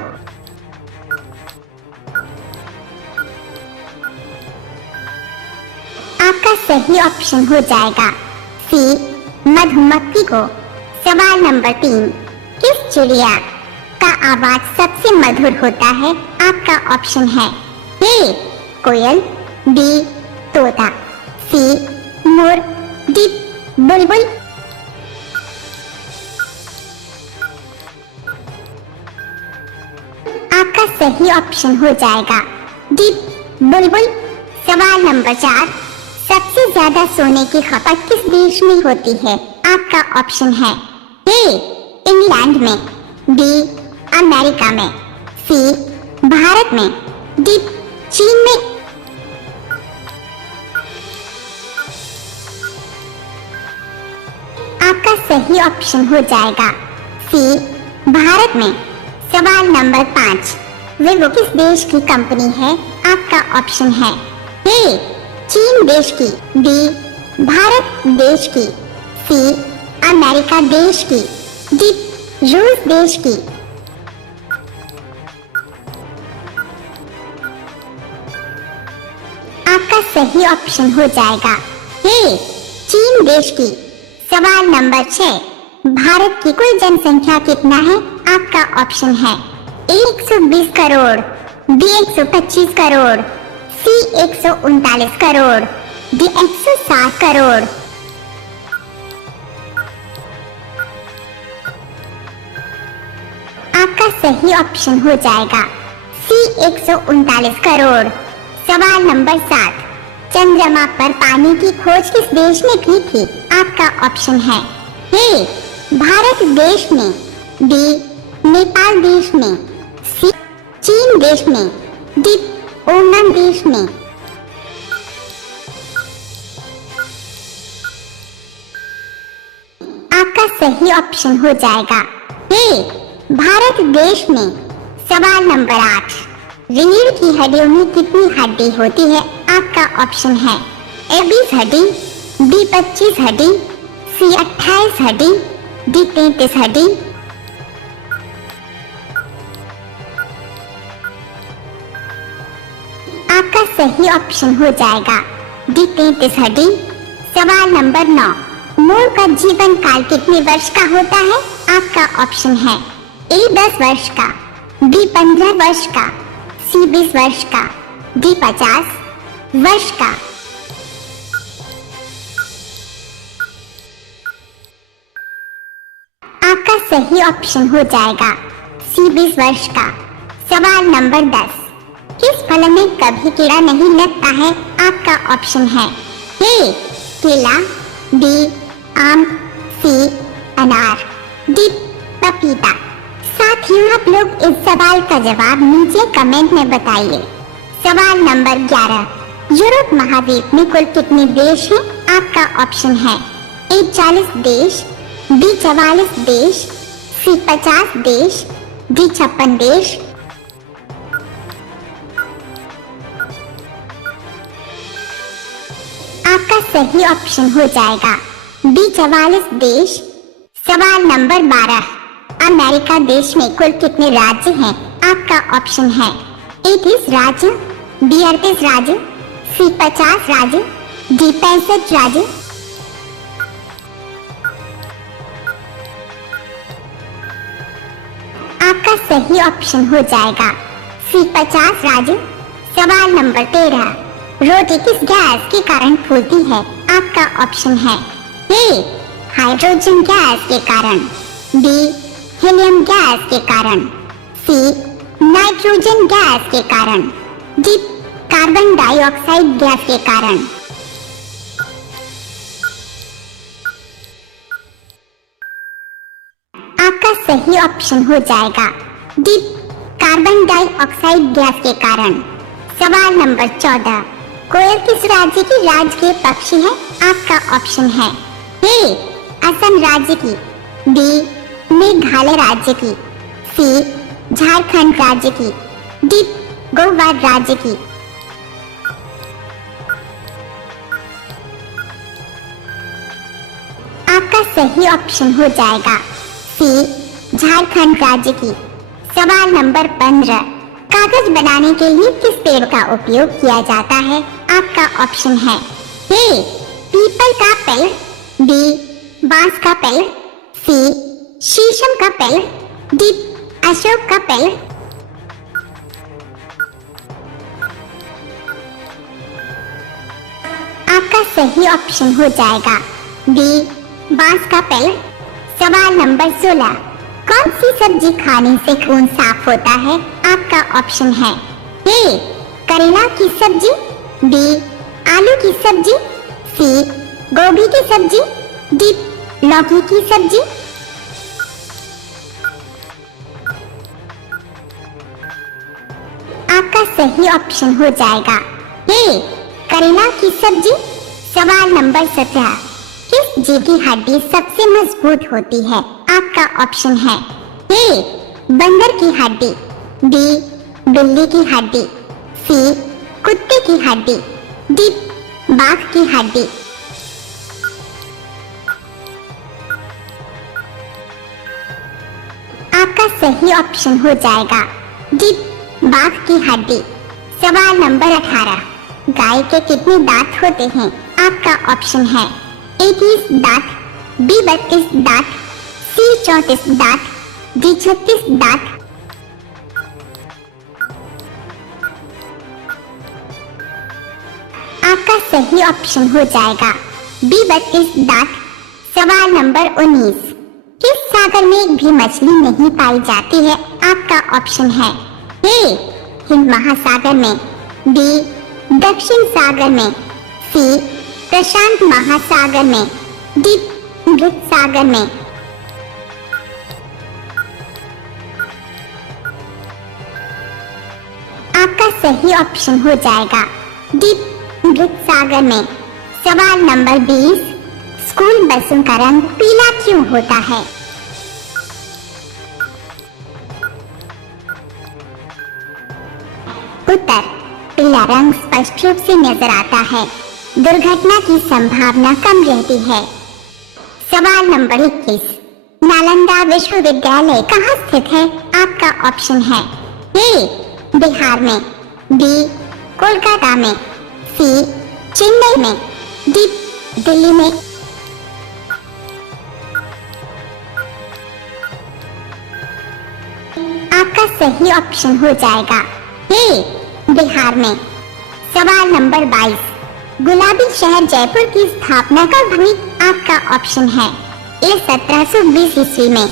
आपका सही ऑप्शन हो जाएगा सी मधुमक्खी को। सवाल नंबर 3, किस चिड़िया का आवाज सबसे मधुर होता है? आपका ऑप्शन है ए कोयल, बी तोता, सी मोर, डी बुलबुल। आपका सही ऑप्शन हो जाएगा डी बुलबुल। सवाल नंबर 4, सबसे ज्यादा सोने की खपत किस देश में होती है? आपका ऑप्शन है ए इंग्लैंड में, बी अमेरिका में, सी भारत में, डी चीन में। आपका सही ऑप्शन हो जाएगा सी भारत में। सवाल नंबर 5, विवो किस देश की कंपनी है? आपका ऑप्शन है ए चीन देश की, बी भारत देश की, सी अमेरिका देश की, डी रूस देश की। आपका सही ऑप्शन हो जाएगा ए चीन देश की। सवाल नंबर 6, भारत की कुल जनसंख्या कितना है? आपका ऑप्शन है ए 120 करोड़, बी 125 करोड़, सी 139 करोड़, डी 160 करोड़। आपका सही ऑप्शन हो जाएगा सी 139 करोड़। सवाल नंबर 7, चंद्रमा पर पानी की खोज किस देश ने की थी? आपका ऑप्शन है ए भारत देश में, बी नेपाल देश में, सी चीन देश में, डी ओमान देश में। आपका सही ऑप्शन हो जाएगा ए भारत देश में। सवाल नंबर 8, रीढ़ की हड्डियों में कितनी हड्डी होती है? आपका ऑप्शन है ए 20 हड्डी, बी 25 हड्डी, सी 28 हड्डी, डी 33 हड्डी। आपका सही ऑप्शन हो जाएगा डी 33 हड्डी। सवाल नंबर 9, मोर का जीवन काल कितने वर्ष का होता है? आपका ऑप्शन है ए 10 वर्ष का, बी 15 वर्ष का, सी 20 वर्ष का, डी 50 वर्ष का। आपका सही ऑप्शन हो जाएगा सी 20 वर्ष का। सवाल नंबर 10, किस फल में कभी कीड़ा नहीं लगता है? आपका ऑप्शन है ए केला, बी आम, सी अनार, डी पपीता। साथियों, आप लोग इस सवाल का जवाब नीचे कमेंट में बताइए। सवाल नंबर 11, यूरोप महाद्वीप में कुल कितने देश हैं? आपका ऑप्शन है ए 40 देश, बी 44 देश, सी 50 देश, डी 56 देश। आपका सही ऑप्शन हो जाएगा बी 44 देश। सवाल नंबर 12, अमेरिका देश में कुल कितने राज्य हैं? आपका ऑप्शन है ए 30 राज्य, बी 38 राज्य, सी 50 राज्य, डी 65 राज्य। आपका सही ऑप्शन हो जाएगा सी 50 राज्य। सवाल नंबर 13, रोटी किस गैस के कारण फूलती है? आपका ऑप्शन है ए हाइड्रोजन गैस के कारण, बी हीलियम गैस के कारण, सी नाइट्रोजन गैस के कारण, डी कार्बन डाइऑक्साइड गैस के कारण। आपका सही ऑप्शन हो जाएगा डी कार्बन डाइऑक्साइड गैस के कारण। सवाल नंबर 14, कोयल किस राज्य की राजकीय पक्षी है? आपका ऑप्शन है ए असम राज्य की, बी मेघालय राज्य की, सी झारखंड राज्य की, डी गोवा राज्य की। सही ऑप्शन हो जाएगा सी झारखंड राज्य की। सवाल नंबर 15, कागज बनाने के लिए किस पेड़ का उपयोग किया जाता है? आपका ऑप्शन है ए पीपल का पेड़, बी बांस का पेड़, सी शीशम का पेड़, डी अशोक का पेड़। आपका सही ऑप्शन हो जाएगा बी बांस का पेड़। सवाल नंबर 16, कौन सी सब्जी खाने से खून साफ होता है? आपका ऑप्शन है ए करेला की सब्जी, बी आलू की सब्जी, सी गोभी की सब्जी, डी लौकी की सब्जी। आपका सही ऑप्शन हो जाएगा ए करेला की सब्जी। सवाल नंबर 17, किस जीव की हड्डी सबसे मजबूत होती है? आपका ऑप्शन है ए बंदर की हड्डी, बी बिल्ली की हड्डी, सी कुत्ते की हड्डी, डी बाघ की हड्डी। आपका सही ऑप्शन हो जाएगा डी बाघ की हड्डी। सवाल नंबर 18, गाय के कितने दांत होते हैं? आपका ऑप्शन है ए 30 दांत, बी 32 दांत, सी 34 दांत, डी 36 दांत। आपका सही ऑप्शन हो जाएगा बी 32 दांत। सवाल नंबर 19, किस सागर में भी मछली नहीं पाई जाती है? आपका ऑप्शन है ए हिंद महासागर में, बी दक्षिण सागर में, सी प्रशांत महासागर में, डी मृत सागर में। आपका सही ऑप्शन हो जाएगा डी मृत सागर में। सवाल नंबर 20, स्कूल बसों का रंग पीला क्यों होता है? उत्तर, पीला रंग स्पष्ट रूप से नजर आता है, दुर्घटना की संभावना कम रहती है। सवाल नंबर 21, नालंदा विश्वविद्यालय कहाँ स्थित है? आपका ऑप्शन है ए बिहार में, बी कोलकाता में, सी चेन्नई में, डी दिल्ली में। आपका सही ऑप्शन हो जाएगा ए बिहार में। सवाल नंबर 22, गुलाबी शहर जयपुर की स्थापना कब हुई? आपका ऑप्शन है ए 1720 ईस्वी में,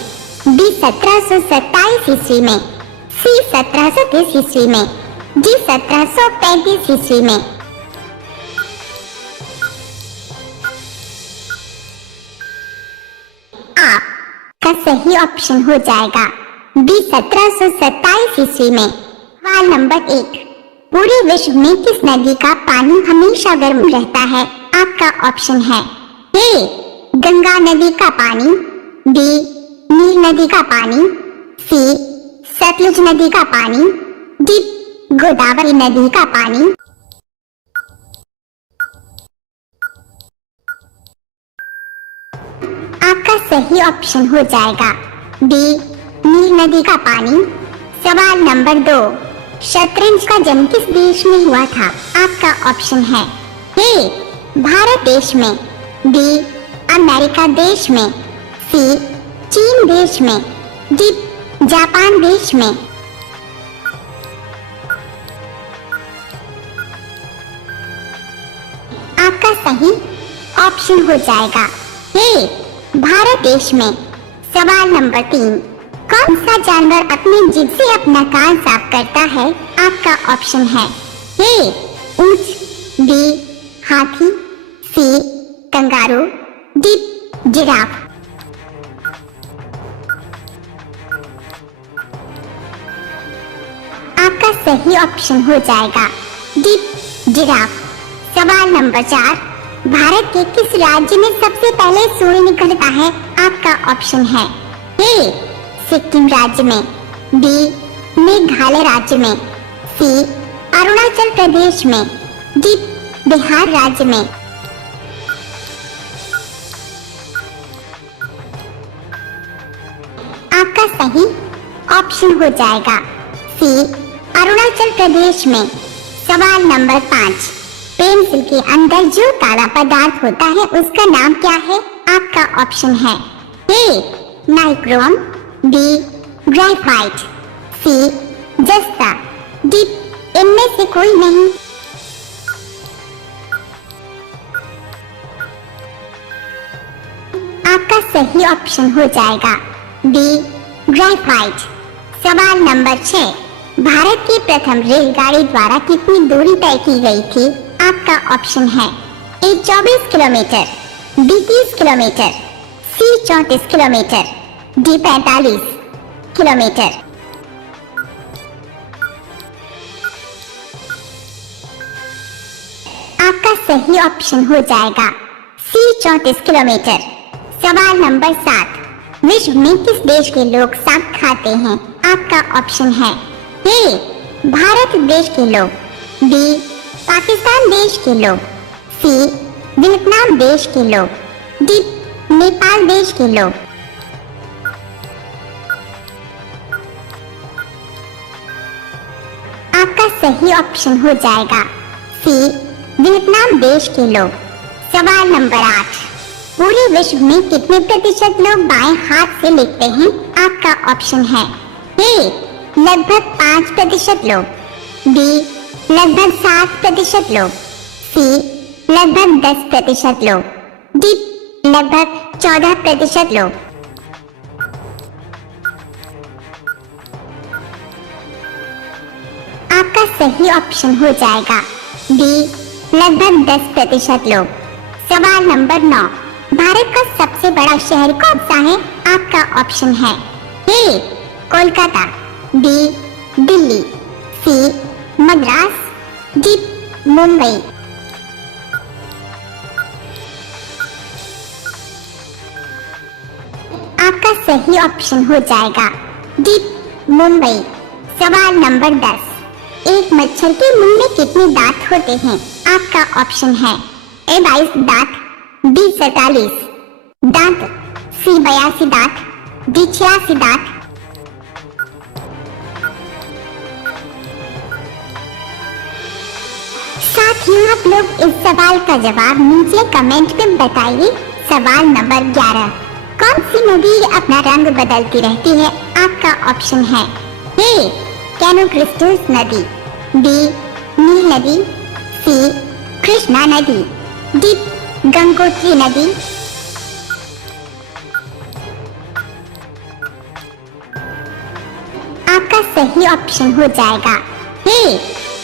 बी 1727 ईस्वी में, सी 1730 ईस्वी में, डी 1735 ईस्वी में। आपका सही ऑप्शन हो जाएगा बी 1727 ईस्वी में। सवाल नंबर 1, पूरे विश्व में किस नदी का पानी हमेशा गर्म रहता है? आपका ऑप्शन है ए गंगा नदी का पानी, बी नील नदी का पानी, सी सतलुज नदी का पानी, डी गोदावरी नदी का पानी। आपका सही ऑप्शन हो जाएगा बी नील नदी का पानी। सवाल नंबर 2, शतरंज का जन्म किस देश में हुआ था? आपका ऑप्शन है ए भारत देश में, बी अमेरिका देश में, सी चीन देश में, डी जापान देश में। आपका सही ऑप्शन हो जाएगा ए भारत देश में। सवाल नंबर 3, कौन सा जानवर अपने जीभ से अपना कान साफ करता है? आपका ऑप्शन है ए ऊंट, बी हाथी, सी कंगारू, डी जिराफ। आपका सही ऑप्शन हो जाएगा डी जिराफ। सवाल नंबर 4, भारत के किस राज्य में सबसे पहले सूर्य निकलता है? आपका ऑप्शन है ए सिक्किम राज्य में, बी मेघालय राज्य में, सी अरुणाचल प्रदेश में, डी बिहार राज्य में। आपका सही ऑप्शन हो जाएगा सी अरुणाचल प्रदेश में। सवाल नंबर 5, पेंसिल के अंदर जो काला पदार्थ होता है उसका नाम क्या है? आपका ऑप्शन है ए नाइक्रोम, बी ग्रेफाइट, सी जस्ता, डी इनमें से कोई नहीं। आपका सही ऑप्शन हो जाएगा बी ग्रेफाइट। सवाल नंबर 6, भारत की प्रथम रेलगाड़ी द्वारा कितनी दूरी तय की गई थी? आपका ऑप्शन है ए 24 किलोमीटर, बी 30 किलोमीटर, सी 34 किलोमीटर, डी 45 किलोमीटर। आपका सही ऑप्शन हो जाएगा सी 34 किलोमीटर। सवाल नंबर 7, विश्व में किस देश के लोग सांप खाते हैं? आपका ऑप्शन है ए भारत देश के लोग, बी पाकिस्तान देश के लोग, सी वियतनाम देश के लोग, डी नेपाल देश के लोग। आपका सही ऑप्शन हो जाएगा सी वियतनाम देश के लोग। सवाल नंबर 8, पूरे विश्व में कितने प्रतिशत लोग बाएं हाथ से लिखते हैं? आपका ऑप्शन है ए लगभग 5% लोग, बी लगभग 7% लोग, सी लगभग 10% लोग, डी लगभग 14% लोग। आपका सही ऑप्शन हो जाएगा डी लगभग 10% लोग। सवाल नंबर 9, भारत का सबसे बड़ा शहर कौन सा है? आपका ऑप्शन है ए कोलकाता, बी दिल्ली, सी मद्रास, डी मुंबई। आपका सही ऑप्शन हो जाएगा डी मुंबई। सवाल नंबर 10, एक मच्छर के मुंह में कितने दांत होते हैं? आपका ऑप्शन है ए 22 दांत, बी 47 दांत, सी 82 दांत, डी 86 दांत। साथियों, आप लोग इस सवाल का जवाब नीचे कमेंट में बताइए। सवाल नंबर 11, कौन सी नदी अपना रंग बदलती रहती है? आपका ऑप्शन है ए कैनोक्रिस्टस नदी, बी नील नदी, सी कृष्णा नदी, डी गंगोत्री नदी। आपका सही ऑप्शन हो जाएगा ए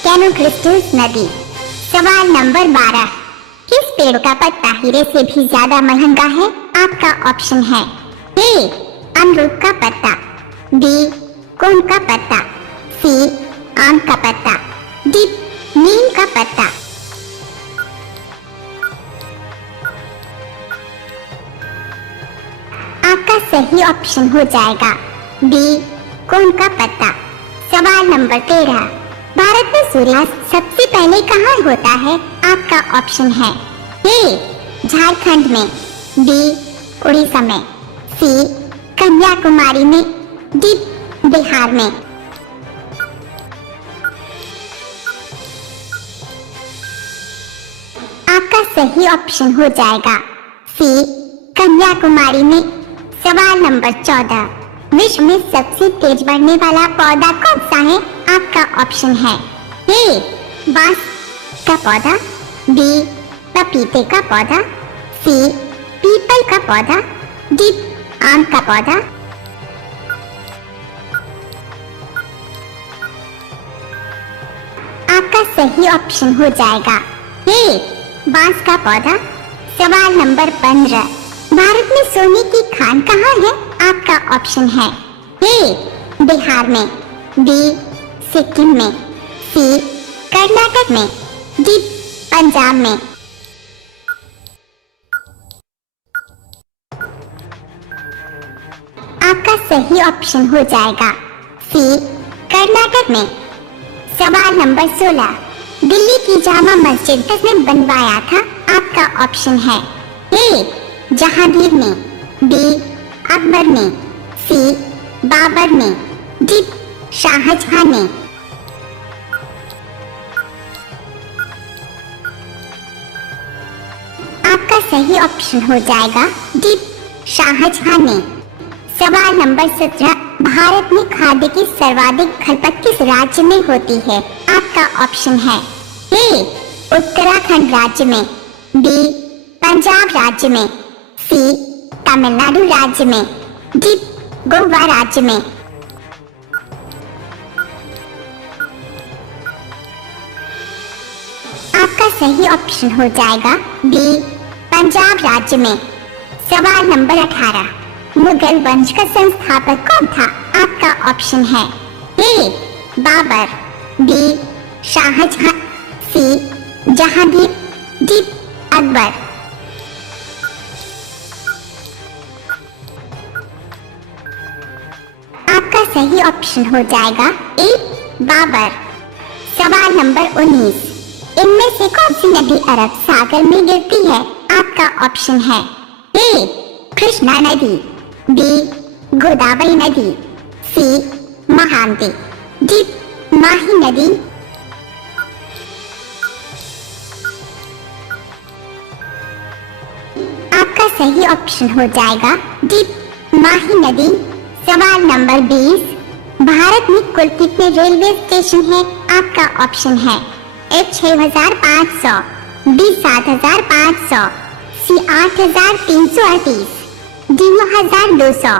कैनोक्रिस्टस नदी। सवाल नंबर 12, किस पेड़ का पत्ता हीरे से भी ज्यादा महंगा है? आपका ऑप्शन है ए अमरूद का पत्ता, बी कोन का पत्ता, सी आम का पत्ता, डी नीम का पत्ता। आपका सही ऑप्शन हो जाएगा बी कोन का पत्ता। सवाल नंबर 13, भारत में सूर्यास्त सबसे पहले कहाँ होता है? आपका ऑप्शन है ए झारखंड में, बी उड़ीसा में, सी कन्याकुमारी में, डी बिहार में। आपका सही ऑप्शन हो जाएगा सी कन्याकुमारी में। सवाल नंबर 14, विश्व में सबसे तेज बढ़ने वाला पौधा कौन सा है? आपका ऑप्शन है ए बांस का पौधा, बी पपीते का पौधा, सी पीपल का पौधा, डी आम का पौधा। आपका सही ऑप्शन हो जाएगा ए बांस का पौधा। सवाल नंबर 15, भारत में सोने की खान कहाँ है? आपका ऑप्शन है ए बिहार में, बी सिक्किम में, सी कर्नाटक में, डी पंजाब में। आपका सही ऑप्शन हो जाएगा सी कर्नाटक में। सवाल नंबर 16, दिल्ली की जामा मस्जिद किसने बनवाया था? आपका ऑप्शन है ए जहांगीर ने, बी अकबर ने, सी बाबर ने, डी शाहजहां ने। आपका सही ऑप्शन हो जाएगा डी शाहजहां ने। सवाल नंबर 17, भारत में खाद्य की सर्वाधिक खपत किस राज्य में होती है? आपका ऑप्शन है ए उत्तराखंड राज्य में, बी पंजाब राज्य में, सी तमिलनाडु राज्य में, डी गोवा राज्य में। आपका सही ऑप्शन हो जाएगा बी पंजाब राज्य में। सवाल नंबर 18, मुगल वंश का संस्थापक कौन था? आपका ऑप्शन है ए बाबर, बी शाहजहां, सी जहांगीर, डी अकबर। आपका सही ऑप्शन हो जाएगा ए बाबर। सवाल नंबर 19, इनमें से कौन सी नदी अरब सागर में गिरती है? आपका ऑप्शन है ए कृष्णा नदी, बी गोदावरी नदी, सी महानदी, डी माही नदी। आपका सही ऑप्शन हो जाएगा डी माही नदी। सवाल नंबर 20, भारत में कुल कितने रेलवे स्टेशन हैं? आपका ऑप्शन है ए 6500, बी 7500, सी 8338, डी 9200।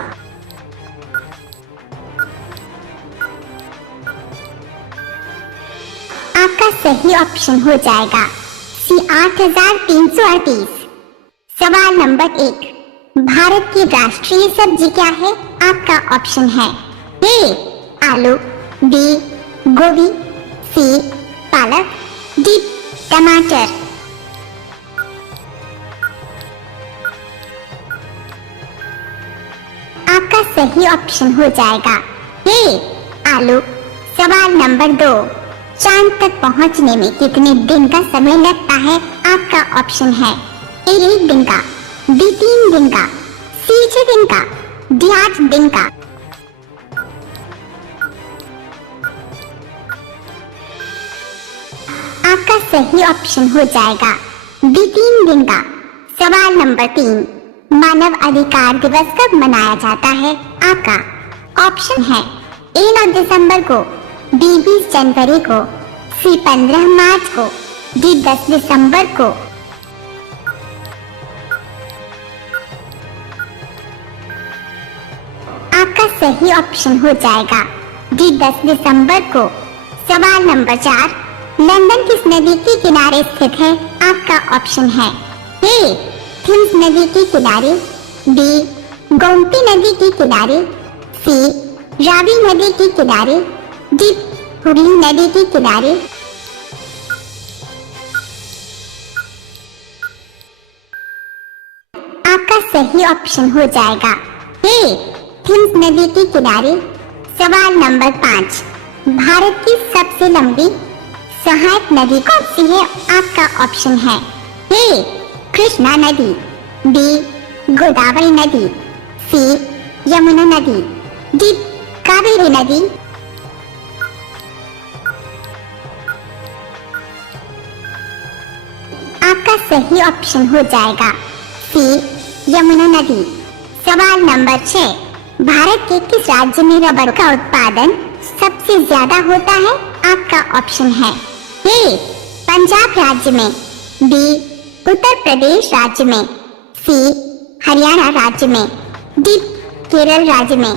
आपका सही ऑप्शन हो जाएगा सी 8338। सवाल नंबर 1, भारत की राष्ट्रीय सब्जी क्या है? आपका ऑप्शन है ए आलू, बी गोभी, सी पालक, डी टमाटर। आपका सही ऑप्शन हो जाएगा ए आलू। सवाल नंबर 2, चांद तक पहुंचने में कितने दिन का समय लगता है? आपका ऑप्शन है ए 1 दिन का, बी 3 दिन का, सी 6 दिन का, डी 8 दिन का। आपका सही ऑप्शन हो जाएगा बी 3 दिन का। सवाल नंबर 3, मानव अधिकार दिवस कब मनाया जाता है? आपका ऑप्शन है ए 9 दिसंबर को, बी 20 जनवरी को, सी 15 मार्च को, डी 10 दिसंबर को। आपका सही ऑप्शन हो जाएगा डी 10 दिसंबर को। सवाल नंबर 4, लंदन किस नदी के किनारे स्थित है? आपका ऑप्शन है ए थिम्स नदी के किनारे, बी गोमती नदी के किनारे, सी रावी नदी के किनारे, डी हुगली नदी के किनारे। आपका सही ऑप्शन हो जाएगा ए थिम्स नदी के किनारे। सवाल नंबर 5, भारत की सबसे लंबी सहायक नदी कौन सी है? आपका ऑप्शन है ए कृष्णा नदी, बी गोदावरी नदी, सी यमुना नदी, डी कावेरी नदी। आपका सही ऑप्शन हो जाएगा सी यमुना नदी। सवाल नंबर 6, भारत के किस राज्य में रबर का उत्पादन सबसे ज्यादा होता है? आपका ऑप्शन है ए पंजाब राज्य में, बी उत्तर प्रदेश राज्य में, सी हरियाणा राज्य में, डी केरल राज्य में।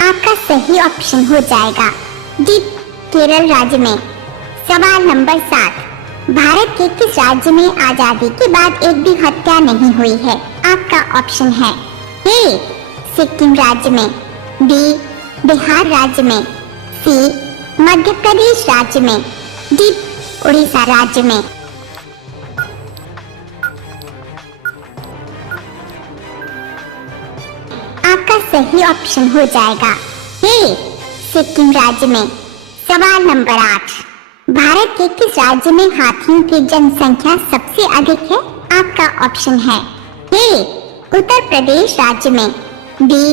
आपका सही ऑप्शन हो जाएगा डी केरल राज्य में। सवाल नंबर 7, भारत के किस राज्य में आजादी के बाद एक भी हत्या नहीं हुई है? आपका ऑप्शन है ए सिक्किम राज्य में, बी बिहार राज्य में, सी मध्य प्रदेश राज्य में, डी उड़ीसा राज्य में। आपका सही ऑप्शन हो जाएगा ए सिक्किम राज्य में। सवाल नंबर 8, भारत के किस राज्य में हाथियों की जनसंख्या सबसे अधिक है? आपका ऑप्शन है। ए उत्तर प्रदेश राज्य में, बी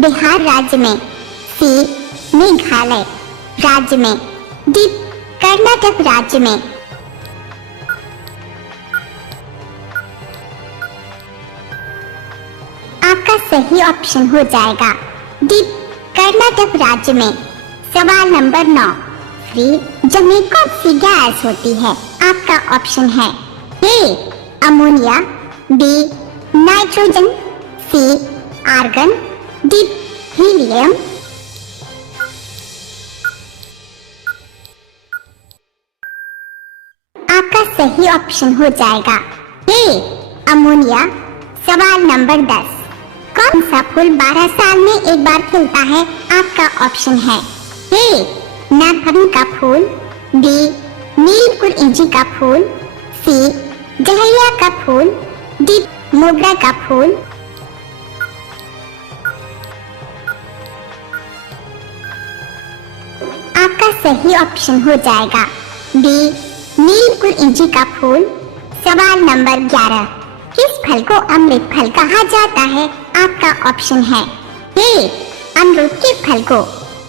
बिहार राज्य में, सी मेघालय राज्य में, डी कर्नाटक राज्य में। आपका सही ऑप्शन हो जाएगा डी कर्नाटक राज्य में। सवाल नंबर 9, फ्री जमी कौन सी गैस होती है? आपका ऑप्शन है A ammonia, B nitrogen, C argon, D helium. आपका सही ऑप्शन हो जाएगा ए अमोनिया। सवाल नंबर 10, कौन सा फूल 12 साल में एक बार खिलता है? आपका ऑप्शन है ए नागफनी का फूल, बी नीलकुरिंजी का फूल, सी डहेलिया का फूल, डी मोगरा का फूल। आपका सही ऑप्शन हो जाएगा बी नीलकुरिंजी का फूल। सवाल नंबर 11, किस फल को अमृत फल कहा जाता है? आपका ऑप्शन है ए अमरूद के फल को,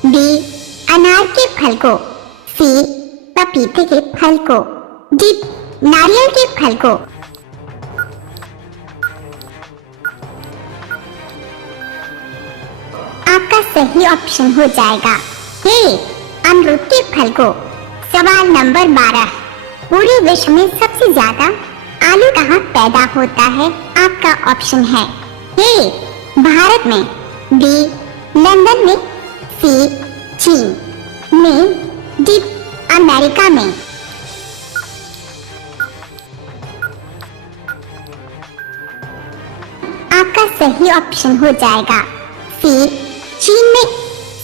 बी अनार के फल को, सी पपीते के फल को, डी नारियल के फल को। आपका सही ऑप्शन हो जाएगा ए अमरूद के फल को। सवाल नंबर 12, पूरे विश्व में सबसे ज्यादा आलू कहाँ पैदा होता है? आपका ऑप्शन है ए भारत में, बी लंदन में, सी चीन में, डी अमेरिका में। आपका सही ऑप्शन हो जाएगा सी चीन में।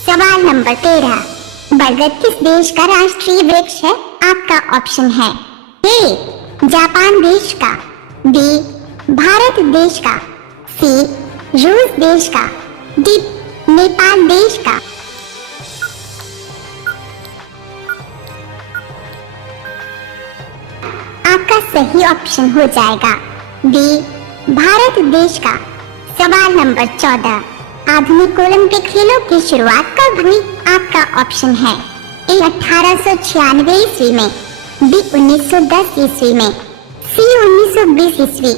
सवाल नंबर 13, बरगद किस देश का राष्ट्रीय वृक्ष है? आपका ऑप्शन है ए जापान देश का, बी भारत देश का, सी रूस देश का, डी नेपाल देश का। आपका सही ऑप्शन हो जाएगा बी भारत देश का। सवाल नंबर 14, आधुनिक ओलंपिक खेलों की शुरुआत कब हुई? आपका ऑप्शन है ए 1896 ईस्वी में, बी 1910 ईस्वी में, सी 1920 ईस्वी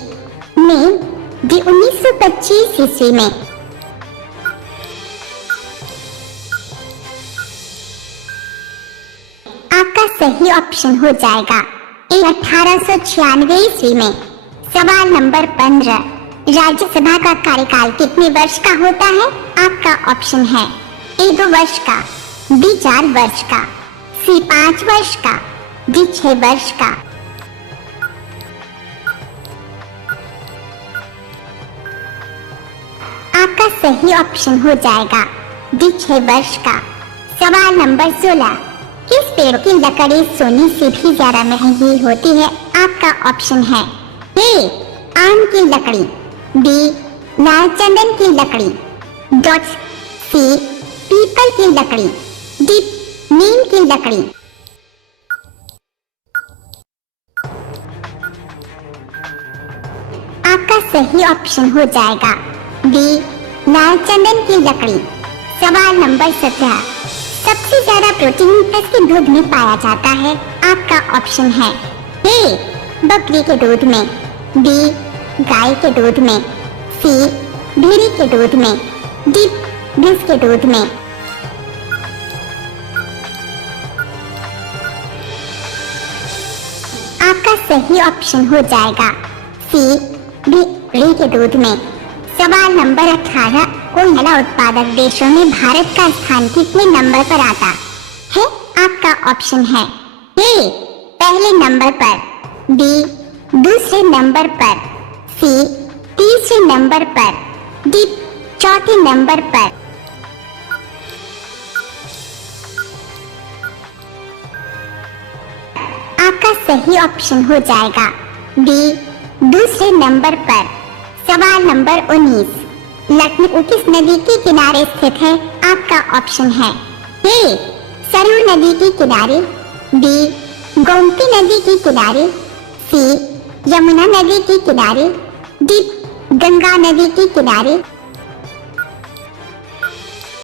में, डी 1925 ईस्वी में। आपका सही ऑप्शन हो जाएगा ए 1896 ईस्वी में। सवाल नंबर 15, राज्यसभा का कार्यकाल कितने वर्ष का होता है? आपका ऑप्शन है ए 2 वर्ष का, बी 4 वर्ष का, सी 5 वर्ष का, डी 6 वर्ष का। आपका सही ऑप्शन हो जाएगा डी 6 वर्ष का। सवाल नंबर 16, किस पेड़ की लकड़ी सोने से भी ज्यादा महंगी होती है? आपका ऑप्शन है ए आम की लकड़ी, बी लाल चंदन की लकड़ी, डॉट सी पीपल की लकड़ी, डी नीम की लकड़ी। आपका सही ऑप्शन हो जाएगा बी लाल चंदन की लकड़ी। सवाल नंबर 17, सबसे ज्यादा प्रोटीन किसके दूध में पाया जाता है? आपका ऑप्शन है ए बकरी के दूध में, बी गाय के दूध में, सी भेड़ी के दूध में, डी भैंस के दूध में। आपका सही ऑप्शन हो जाएगा सी भेड़ी के दूध में। सवाल नंबर 18, कोयला उत्पादक देशों में भारत का स्थान कितने नंबर पर आता है? आपका ऑप्शन है ए पहले नंबर पर, बी दूसरे नंबर पर, सी तीसरे नंबर पर, डी चौथे नंबर पर। आपका सही ऑप्शन हो जाएगा बी दूसरे नंबर पर। सवाल नंबर 19, लखनऊ किस नदी के किनारे स्थित है? आपका ऑप्शन है ए सरयू नदी के किनारे, बी गोमती नदी के किनारे, सी यमुना नदी के किनारे, डी गंगा नदी के किनारे,